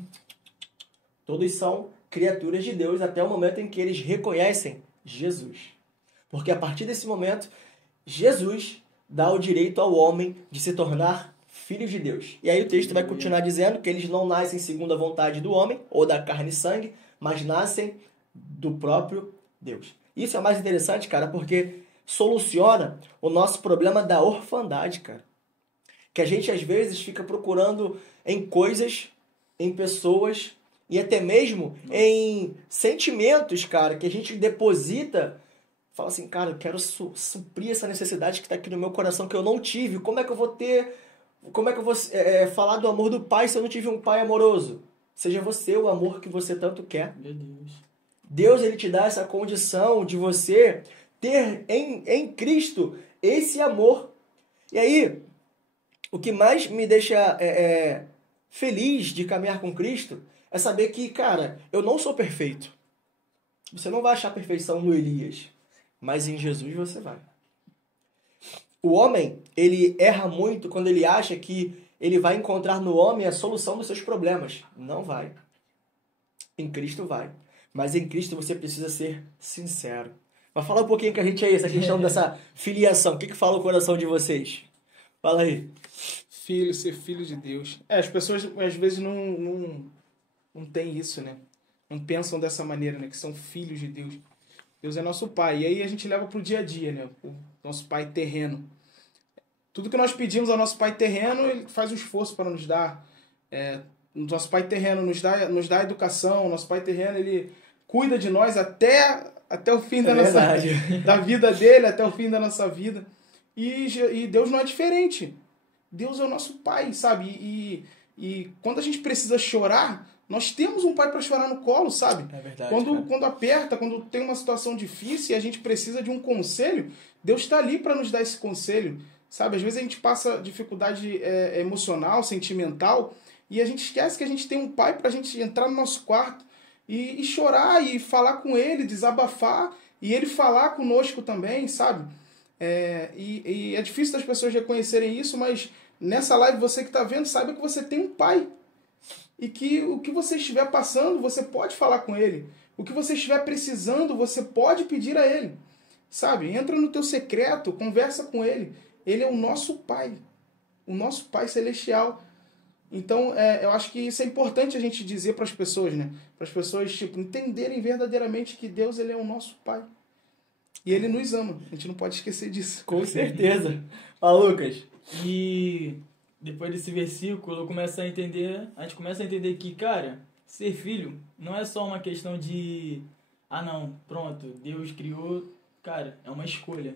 Todos são criaturas de Deus até o momento em que eles reconhecem Jesus. Porque a partir desse momento, Jesus dá o direito ao homem de se tornar filho de Deus. E aí o texto vai continuar dizendo que eles não nascem segundo a vontade do homem ou da carne e sangue, mas nascem do próprio Deus. Isso é mais interessante, cara, porque soluciona o nosso problema da orfandade, cara. Que a gente, às vezes, fica procurando em coisas, em pessoas e até mesmo em sentimentos, cara, que a gente deposita. Fala assim, cara, eu quero suprir essa necessidade que está aqui no meu coração que eu não tive. Como é que eu vou ter... Como é que eu vou falar do amor do pai se eu não tive um pai amoroso? Seja você o amor que você tanto quer. Meu Deus. Deus, ele te dá essa condição de você ter em Cristo esse amor. E aí, o que mais me deixa feliz de caminhar com Cristo é saber que, cara, eu não sou perfeito. Você não vai achar perfeição no Elias, mas em Jesus você vai. O homem, ele erra muito quando ele acha que ele vai encontrar no homem a solução dos seus problemas. Não vai. Em Cristo vai. Mas em Cristo você precisa ser sincero. Mas fala um pouquinho com a gente aí, essa questão dessa filiação. O que fala o coração de vocês? Fala aí. Filho, ser filho de Deus. As pessoas às vezes não tem isso, né? Não pensam dessa maneira, né? Que são filhos de Deus. Deus é nosso Pai. E aí a gente leva pro dia a dia, né? O nosso Pai terreno. Tudo que nós pedimos ao nosso Pai terreno, Ele faz um esforço para nos dar. Nosso Pai terreno nos dá educação. Nosso Pai terreno, Ele cuida de nós até o fim da vida dele, até o fim da nossa vida. E Deus não é diferente. Deus é o nosso Pai, sabe? E quando a gente precisa chorar, nós temos um Pai para chorar no colo, sabe? É verdade. Quando aperta, quando tem uma situação difícil e a gente precisa de um conselho, Deus está ali para nos dar esse conselho, sabe? Às vezes a gente passa dificuldade emocional, sentimental, e a gente esquece que a gente tem um Pai para a gente entrar no nosso quarto e chorar e falar com Ele, desabafar, e Ele falar conosco também, sabe? E é difícil das pessoas reconhecerem isso, mas nessa live você que está vendo, saiba que você tem um Pai. E que o que você estiver passando, você pode falar com Ele. O que você estiver precisando, você pode pedir a Ele. Sabe? Entra no teu secreto, conversa com Ele. Ele é o nosso Pai. O nosso Pai celestial. Então, eu acho que isso é importante a gente dizer para as pessoas, né? Para as pessoas, entenderem verdadeiramente que Deus, Ele é o nosso Pai. E Ele nos ama. A gente não pode esquecer disso. Com certeza. Fala, Lucas. E depois desse versículo, a gente começa a entender que, cara, ser filho não é só uma questão de, não, pronto, Deus criou, cara, é uma escolha.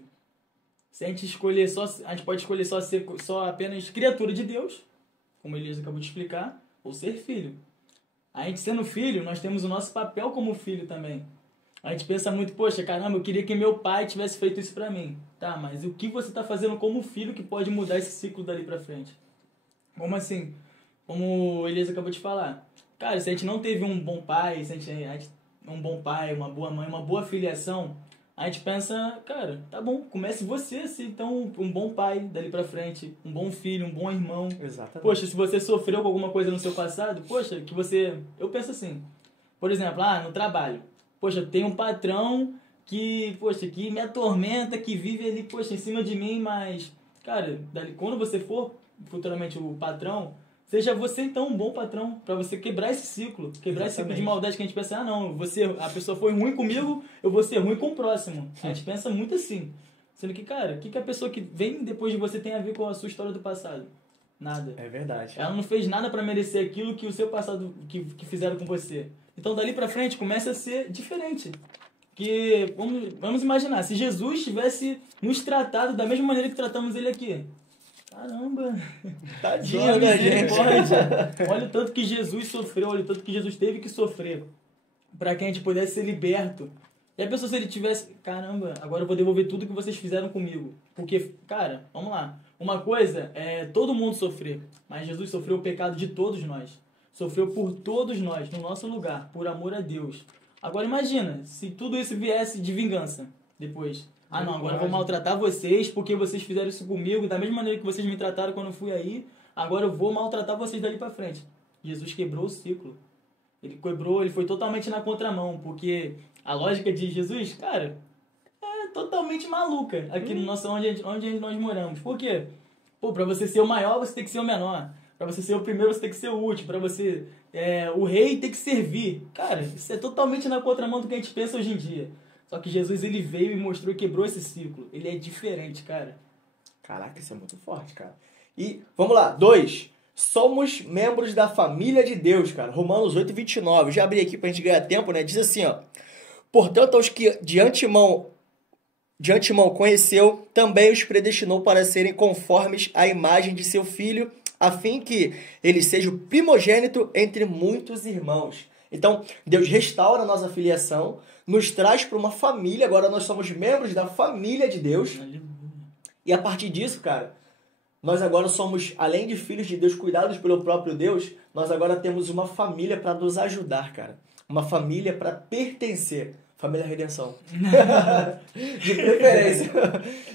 Se a gente escolher a gente pode escolher ser apenas criatura de Deus, como Elias acabou de explicar, ou ser filho. A gente sendo filho, nós temos o nosso papel como filho também. A gente pensa muito, poxa, caramba, eu queria que meu pai tivesse feito isso pra mim. Tá, mas o que você tá fazendo como filho que pode mudar esse ciclo dali pra frente? Como assim? Como o Elias acabou de falar. Cara, se a gente não teve um bom pai, se a gente um bom pai, uma boa mãe, uma boa filiação, a gente pensa, cara, tá bom, comece você a ser então um bom pai dali pra frente, um bom filho, um bom irmão. Exatamente. Poxa, se você sofreu com alguma coisa no seu passado, poxa, eu penso assim, por exemplo, no trabalho, poxa, tem um patrão que me atormenta, que vive ali, poxa, em cima de mim, mas, cara, quando você for futuramente o patrão, seja você então um bom patrão, pra você quebrar esse ciclo, esse ciclo de maldade que a gente pensa, a pessoa foi ruim comigo, eu vou ser ruim com o próximo. A gente pensa muito assim. Sendo que, cara, o que a pessoa que vem depois de você tem a ver com a sua história do passado? Nada. É verdade. Ela não fez nada pra merecer aquilo que o seu passado, que fizeram com você. Então, dali pra frente, começa a ser diferente. Que, vamos imaginar, se Jesus tivesse nos tratado da mesma maneira que tratamos ele aqui. Caramba! Tadinho, né, gente? Olha o tanto que Jesus sofreu, olha o tanto que Jesus teve que sofrer para que a gente pudesse ser liberto. E a pessoa, se ele tivesse, caramba, agora eu vou devolver tudo que vocês fizeram comigo. Porque, cara, vamos lá. Uma coisa é todo mundo sofrer, mas Jesus sofreu o pecado de todos nós. Sofreu por todos nós, no nosso lugar, por amor a Deus. Agora imagina, se tudo isso viesse de vingança depois. Agora eu vou maltratar vocês porque vocês fizeram isso comigo, da mesma maneira que vocês me trataram quando eu fui aí, agora eu vou maltratar vocês dali pra frente. Jesus quebrou o ciclo. Ele foi totalmente na contramão, porque a lógica de Jesus, cara, é totalmente maluca aqui no nosso, onde nós moramos. Por quê? Pra você ser o maior, você tem que ser o menor. Pra você ser o primeiro, você tem que ser o último. Pra você, o rei tem que servir. Cara, isso é totalmente na contramão do que a gente pensa hoje em dia. Só que Jesus, ele veio e mostrou e quebrou esse ciclo. Ele é diferente, cara. Caraca, isso é muito forte, cara. E, vamos lá, 2. Somos membros da família de Deus, cara. Romanos 8:29. Já abri aqui pra gente ganhar tempo, né? Diz assim, ó. Portanto, aos que de antemão conheceu, também os predestinou para serem conformes à imagem de seu Filho, a fim que ele seja o primogênito entre muitos irmãos. Então, Deus restaura a nossa filiação, nos traz para uma família, agora nós somos membros da família de Deus. E a partir disso, cara, nós agora somos, além de filhos de Deus cuidados pelo próprio Deus, nós agora temos uma família para nos ajudar, cara. Uma família para pertencer. Família Redenção. De preferência.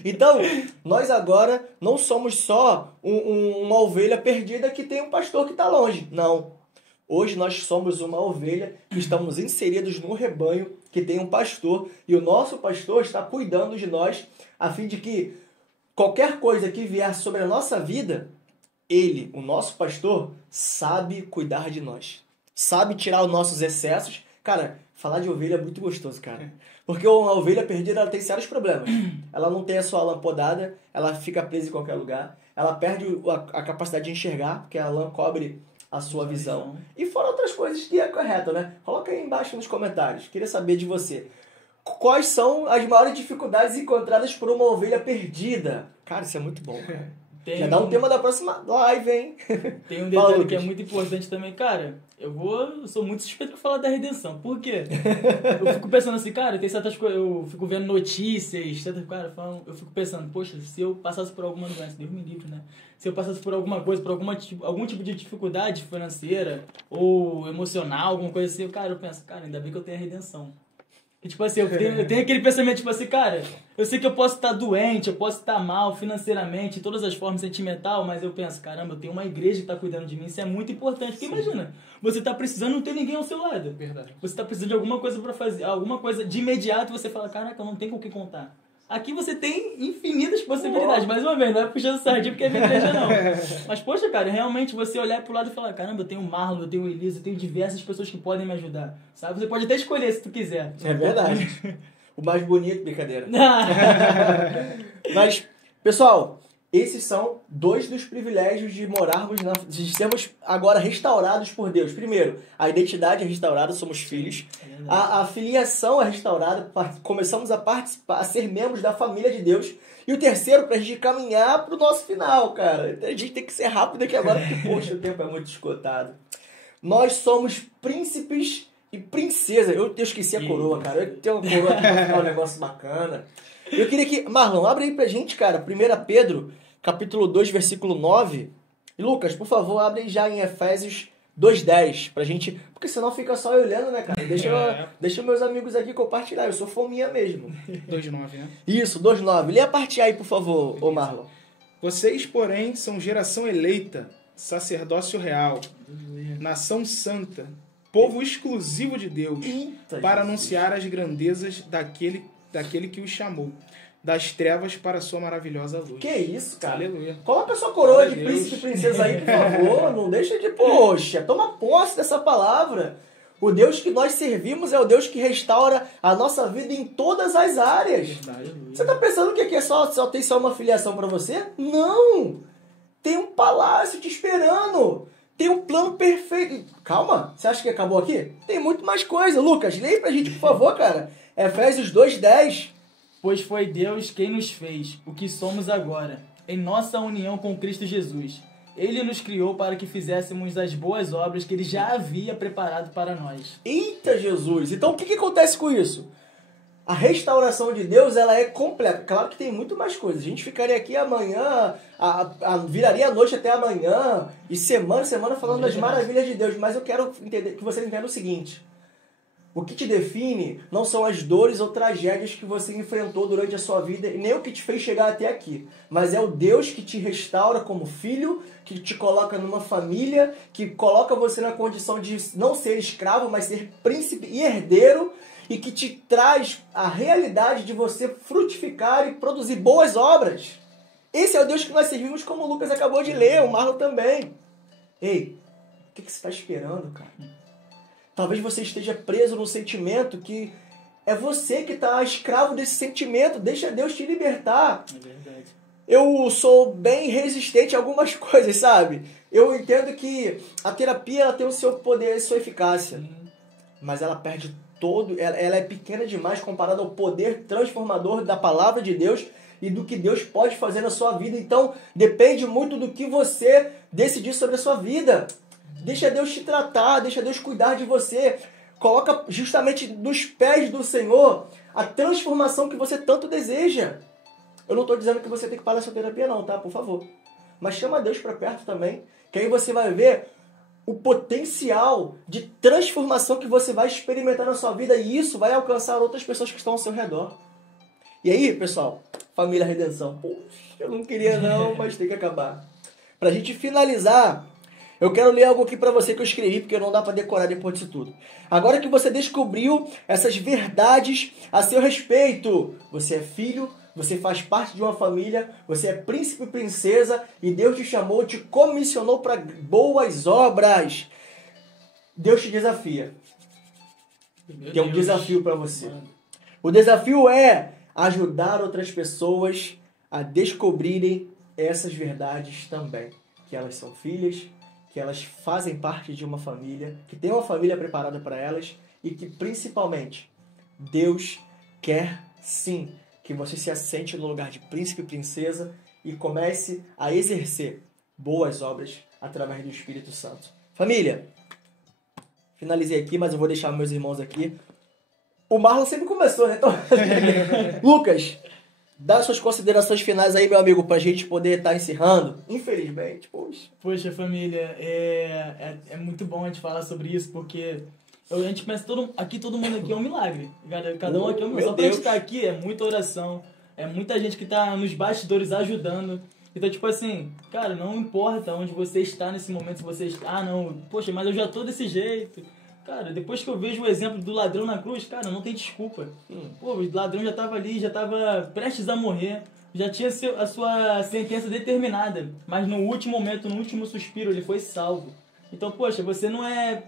Então, nós agora não somos só uma ovelha perdida que tem um pastor que está longe. Não. Hoje nós somos uma ovelha que estamos inseridos num rebanho que tem um pastor. E o nosso pastor está cuidando de nós a fim de que qualquer coisa que vier sobre a nossa vida, ele, o nosso pastor, sabe cuidar de nós. Sabe tirar os nossos excessos. Cara, falar de ovelha é muito gostoso, cara. Porque uma ovelha perdida, ela tem sérios problemas. Ela não tem a sua lã podada, ela fica presa em qualquer lugar. Ela perde a capacidade de enxergar, porque a lã cobre a sua visão. E fora outras coisas que é correto, né? Coloca aí embaixo nos comentários. Queria saber de você. Quais são as maiores dificuldades encontradas por uma ovelha perdida? Cara, isso é muito bom, cara. Já dá um tema da próxima live, hein? Tem um detalhe que é muito importante também, cara. Eu sou muito suspeito pra falar da redenção. Por quê? Eu fico pensando assim, cara, tem certas coisas, eu fico vendo notícias, cara, eu fico pensando, poxa, se eu passasse por alguma doença, Deus me livre, né? Se eu passasse por alguma coisa, por algum tipo de dificuldade financeira ou emocional, alguma coisa assim, cara, eu penso, cara, ainda bem que eu tenho a redenção. E, tipo assim, eu tenho aquele pensamento, tipo assim, cara, eu sei que eu posso estar doente, eu posso estar mal financeiramente, de todas as formas, sentimental, mas eu penso, caramba, eu tenho uma igreja que está cuidando de mim, isso é muito importante. Porque imagina, você tá precisando, não ter ninguém ao seu lado. Verdade. Você tá precisando de alguma coisa para fazer, alguma coisa de imediato, você fala, caraca, eu não tenho com o que contar. Aqui você tem infinitas possibilidades. Mais uma vez, não é puxando sardinha porque é minha igreja, não. Mas, poxa, cara, realmente você olhar pro lado e falar, caramba, eu tenho o Marlon, eu tenho o Elisa, eu tenho diversas pessoas que podem me ajudar. Sabe? Você pode até escolher se tu quiser. É verdade. O mais bonito, brincadeira. Mas, pessoal, esses são dois dos privilégios de morarmos, de sermos agora restaurados por Deus. Primeiro, a identidade é restaurada, somos filhos. A filiação é restaurada, começamos a participar, a ser membros da família de Deus. E o terceiro, pra gente caminhar pro nosso final, cara. A gente tem que ser rápido aqui agora, porque, poxa, o tempo é muito esgotado. Nós somos príncipes e princesas. Eu esqueci a coroa, cara. Eu tenho uma coroa aqui pra ficar um negócio bacana. Eu queria que... Marlon, abre aí pra gente, cara. 1 Pedro, capítulo 2, versículo 9. E Lucas, por favor, abre aí já em Efésios 2:10 pra gente... Porque senão fica só eu olhando, né, cara? Deixa meus amigos aqui compartilhar. Eu sou fominha mesmo. 2:9, né? Isso, 2:9. Lê a parte aí, por favor, ô Marlon. Vocês, porém, são geração eleita, sacerdócio real, nação santa, povo exclusivo de Deus, para anunciar as grandezas daquele que os chamou, das trevas para a sua maravilhosa luz. Que isso, cara? Aleluia. Coloca a sua coroa de príncipe e princesa aí, por favor. Não deixa de... Poxa, toma posse dessa palavra. O Deus que nós servimos é o Deus que restaura a nossa vida em todas as áreas. Verdade. Você tá pensando que aqui só tem só uma filiação para você? Não! Tem um palácio te esperando. Tem um plano perfeito. Calma, você acha que acabou aqui? Tem muito mais coisa. Lucas, leia pra gente, por favor, cara. Efésios 2:10. Pois foi Deus quem nos fez o que somos agora, em nossa união com Cristo Jesus. Ele nos criou para que fizéssemos as boas obras que Ele já havia preparado para nós. Eita, Jesus! Então, o que acontece com isso? A restauração de Deus, ela é completa. Claro que tem muito mais coisas. A gente ficaria aqui amanhã, viraria a noite até amanhã, e semana falando das maravilhas de Deus. Mas eu quero que vocês entendam o seguinte. O que te define não são as dores ou tragédias que você enfrentou durante a sua vida, e nem o que te fez chegar até aqui. Mas é o Deus que te restaura como filho, que te coloca numa família, que coloca você na condição de não ser escravo, mas ser príncipe e herdeiro, e que te traz a realidade de você frutificar e produzir boas obras. Esse é o Deus que nós servimos, como o Lucas acabou de ler, o Marlon também. Ei, o que você está esperando, cara? Talvez você esteja preso no sentimento que é você que está escravo desse sentimento. Deixa Deus te libertar. É verdade. Eu sou bem resistente a algumas coisas, sabe? Eu entendo que a terapia ela tem o seu poder e sua eficácia. Mas ela perde todo... Ela é pequena demais comparada ao poder transformador da palavra de Deus e do que Deus pode fazer na sua vida. Então, depende muito do que você decidir sobre a sua vida. Deixa Deus te tratar, deixa Deus cuidar de você. Coloca justamente nos pés do Senhor a transformação que você tanto deseja. Eu não estou dizendo que você tem que parar essa terapia não, tá? Por favor. Mas chama Deus para perto também, que aí você vai ver o potencial de transformação que você vai experimentar na sua vida e isso vai alcançar outras pessoas que estão ao seu redor. E aí, pessoal, família Redenção, poxa, eu não queria não, mas tem que acabar. Pra gente finalizar, eu quero ler algo aqui pra você que eu escrevi, porque não dá pra decorar depois disso tudo. Agora que você descobriu essas verdades a seu respeito, você é filho, você faz parte de uma família, você é príncipe e princesa, e Deus te chamou, te comissionou para boas obras. Deus te desafia. Tem um desafio para você. O desafio é ajudar outras pessoas a descobrirem essas verdades também. Que elas são filhas, que elas fazem parte de uma família, que tem uma família preparada para elas e que principalmente Deus quer sim que você se assente no lugar de príncipe e princesa e comece a exercer boas obras através do Espírito Santo. Família, finalizei aqui, mas eu vou deixar meus irmãos aqui. O Marlon sempre começou, né? Então... Lucas, dá suas considerações finais aí, meu amigo, pra gente poder estar encerrando. Infelizmente, poxa. Poxa, família, é muito bom a gente falar sobre isso, porque a gente pensa, todo mundo aqui é um milagre. Cada um aqui é um milagre. Só pra gente estar aqui é muita oração, é muita gente que tá nos bastidores ajudando. Então, tipo assim, cara, não importa onde você está nesse momento, se você está, poxa, mas eu já tô desse jeito. Cara, depois que eu vejo o exemplo do ladrão na cruz, cara, não tem desculpa. Pô, o ladrão já tava ali, já tava prestes a morrer, já tinha a sua sentença determinada, mas no último momento, no último suspiro, ele foi salvo. Então, poxa, você não é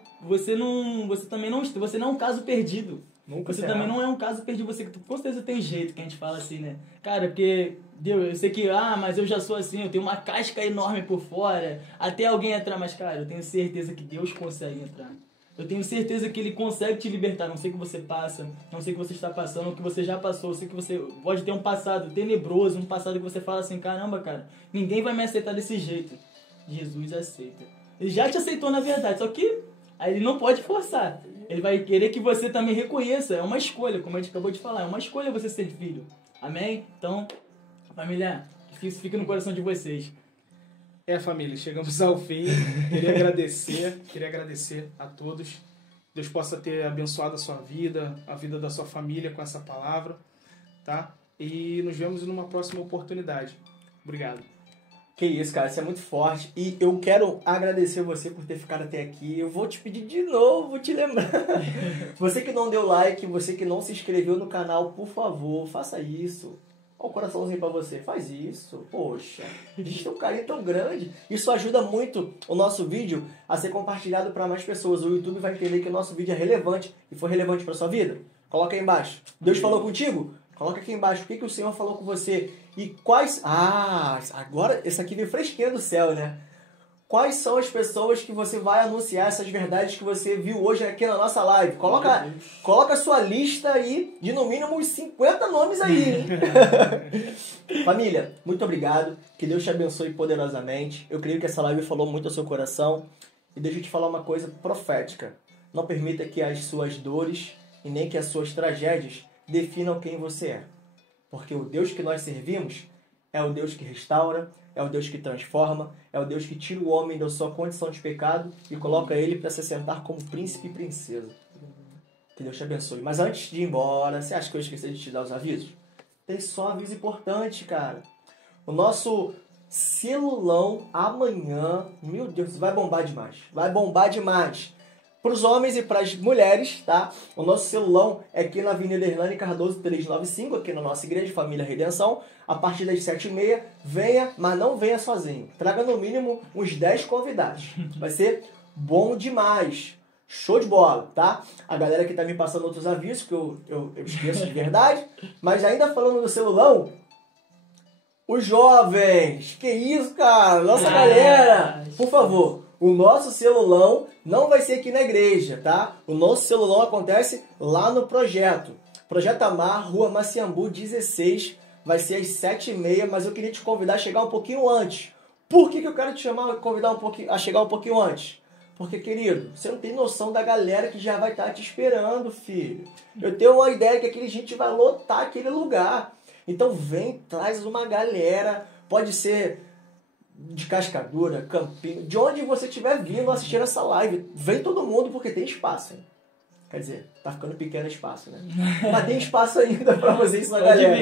um caso perdido. Nunca você será. também não é um caso perdido, você com certeza tem jeito que a gente fala assim, né? Cara, porque Deus, eu sei que, mas eu já sou assim, eu tenho uma casca enorme por fora, até alguém entrar, mas cara, eu tenho certeza que Deus consegue entrar. Eu tenho certeza que Ele consegue te libertar. Não sei o que você passa, não sei o que você está passando, o que você já passou. Eu sei que você pode ter um passado tenebroso, um passado que você fala assim, caramba, cara, ninguém vai me aceitar desse jeito. Jesus aceita. Ele já te aceitou na verdade, só que aí Ele não pode forçar. Ele vai querer que você também reconheça. É uma escolha, como a gente acabou de falar. É uma escolha você ser filho. Amém? Então, família, que isso fique no coração de vocês. Família, chegamos ao fim. Queria agradecer a todos. Deus possa ter abençoado a sua vida, a vida da sua família com essa palavra, tá? E nos vemos numa próxima oportunidade. Obrigado. Que isso, cara, isso é muito forte. E eu quero agradecer você por ter ficado até aqui. Eu vou te pedir de novo, vou te lembrar. Você que não deu like, você que não se inscreveu no canal, por favor, faça isso. Olha o coraçãozinho pra você, faz isso. Poxa, a gente tem um carinho tão grande. Isso ajuda muito o nosso vídeo a ser compartilhado para mais pessoas. O YouTube vai entender que o nosso vídeo é relevante e foi relevante para sua vida. Coloca aí embaixo. Deus falou contigo? Coloca aqui embaixo. O que o Senhor falou com você? E quais... agora esse aqui veio fresquinho do céu, né? Quais são as pessoas que você vai anunciar essas verdades que você viu hoje aqui na nossa live? Coloca a sua lista aí de no mínimo uns 50 nomes aí. Família, muito obrigado. Que Deus te abençoe poderosamente. Eu creio que essa live falou muito ao seu coração. E deixa eu te falar uma coisa profética. Não permita que as suas dores e nem que as suas tragédias definam quem você é. Porque o Deus que nós servimos é o Deus que restaura, é o Deus que transforma, é o Deus que tira o homem da sua condição de pecado e coloca ele para se sentar como príncipe e princesa. Que Deus te abençoe. Mas antes de ir embora, você acha que eu esqueci de te dar os avisos? Tem só aviso importante, cara. O nosso celulão amanhã, meu Deus, vai bombar demais. Vai bombar demais. Para os homens e para as mulheres, tá? O nosso celulão é aqui na Avenida Hernani Cardoso 395, aqui na nossa igreja, Família Redenção. A partir das 7h30, venha, mas não venha sozinho. Traga no mínimo uns 10 convidados. Vai ser bom demais. Show de bola, tá? A galera que tá me passando outros avisos, que eu esqueço de verdade. Mas ainda falando do celulão, os jovens, que isso, cara? Nossa galera, por favor. O nosso celulão não vai ser aqui na igreja, tá? O nosso celulão acontece lá no projeto. Projeto Amar, Rua Maciambu 16, vai ser às 7h30, mas eu queria te convidar a chegar um pouquinho antes. Por que eu quero te convidar a chegar um pouquinho antes? Porque, querido, você não tem noção da galera que já vai estar te esperando, filho. Eu tenho uma ideia que aquele gente vai lotar aquele lugar. Então vem, traz uma galera, pode ser de Cascadura, Campinho, de onde você estiver vindo assistir essa live. Vem todo mundo porque tem espaço, hein? Quer dizer, tá ficando pequeno espaço, né? Mas tem espaço ainda pra vocês na galera.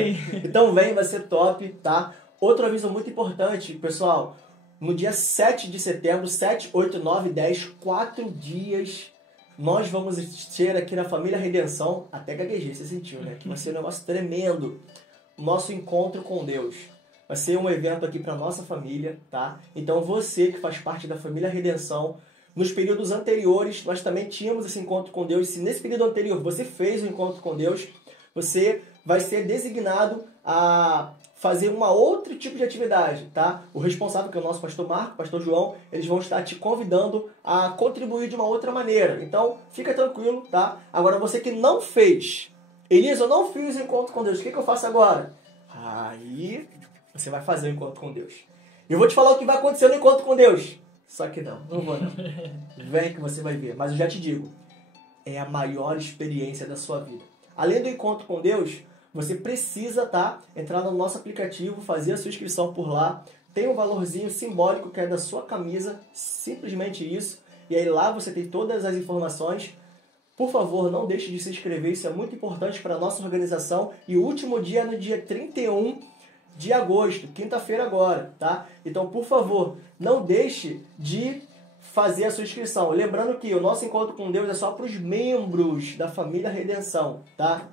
Então vem, vai ser top, tá? Outro aviso muito importante, pessoal. No dia 7 de setembro, 7, 8, 9, 10, 4 dias, nós vamos ter aqui na Família Redenção, até gaguejei, você sentiu, né? Que vai ser um negócio tremendo. Nosso encontro com Deus. Vai ser um evento aqui para nossa família, tá? Então você que faz parte da Família Redenção, nos períodos anteriores nós também tínhamos esse encontro com Deus. Se nesse período anterior você fez o encontro com Deus, você vai ser designado a fazer uma outro tipo de atividade, tá? O responsável, que é o nosso pastor Marco, pastor João, eles vão estar te convidando a contribuir de uma outra maneira. Então, fica tranquilo, tá? Agora, você que não fez, Elias, eu não fiz o encontro com Deus, o que eu faço agora? Aí, você vai fazer o encontro com Deus. Eu vou te falar o que vai acontecer no encontro com Deus. Só que não vou não. Vem que você vai ver. Mas eu já te digo, é a maior experiência da sua vida. Além do encontro com Deus, você precisa, tá, entrar no nosso aplicativo, fazer a sua inscrição por lá. Tem um valorzinho simbólico que é da sua camisa, simplesmente isso. E aí lá você tem todas as informações. Por favor, não deixe de se inscrever, isso é muito importante para a nossa organização. E o último dia é no dia 31 de agosto, quinta-feira agora, tá? Então, por favor, não deixe de fazer a sua inscrição. Lembrando que o nosso encontro com Deus é só para os membros da Família Redenção, tá?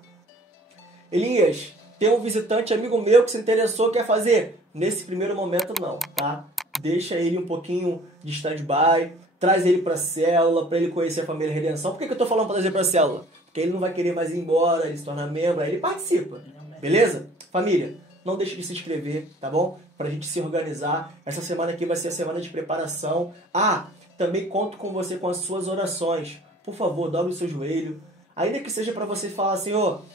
Elias, tem um visitante amigo meu que se interessou, quer fazer? Nesse primeiro momento não, tá? Deixa ele um pouquinho de stand-by, traz ele para a célula, para ele conhecer a Família Redenção. Por que eu tô falando para trazer para a célula? Porque ele não vai querer mais ir embora, ele se torna membro, aí ele participa, beleza? Família, não deixe de se inscrever, tá bom? Pra gente se organizar. Essa semana aqui vai ser a semana de preparação. Também conto com você com as suas orações. Por favor, dobre o seu joelho. Ainda que seja para você falar, Senhor,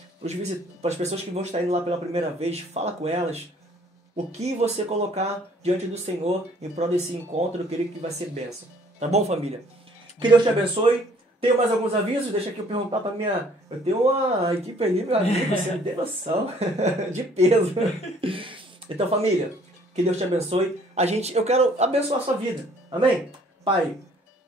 para as pessoas que vão estar indo lá pela primeira vez, fala com elas. O que você colocar diante do Senhor em prol desse encontro, eu creio que vai ser bênção. Tá bom, família? Que Deus te abençoe. Tenho mais alguns avisos? Deixa aqui eu perguntar para minha... Eu tenho uma equipe ali, meu amigo, você não tem noção. De peso. Então, família, que Deus te abençoe. Eu quero abençoar a sua vida. Amém? Pai,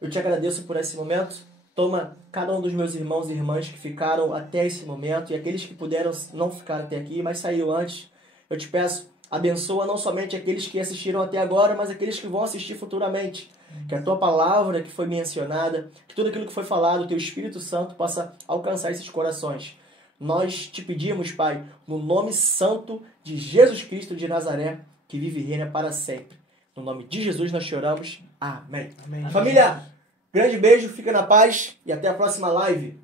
eu te agradeço por esse momento. Toma cada um dos meus irmãos e irmãs que ficaram até esse momento e aqueles que puderam não ficar até aqui, mas saíram antes. Eu te peço, abençoa não somente aqueles que assistiram até agora, mas aqueles que vão assistir futuramente. Que a tua palavra que foi mencionada, que tudo aquilo que foi falado, o teu Espírito Santo possa alcançar esses corações. Nós te pedimos, Pai, no nome santo de Jesus Cristo de Nazaré, que vive e reina para sempre. No nome de Jesus nós choramos. Amém. Amém. Família, grande beijo, fica na paz e até a próxima live.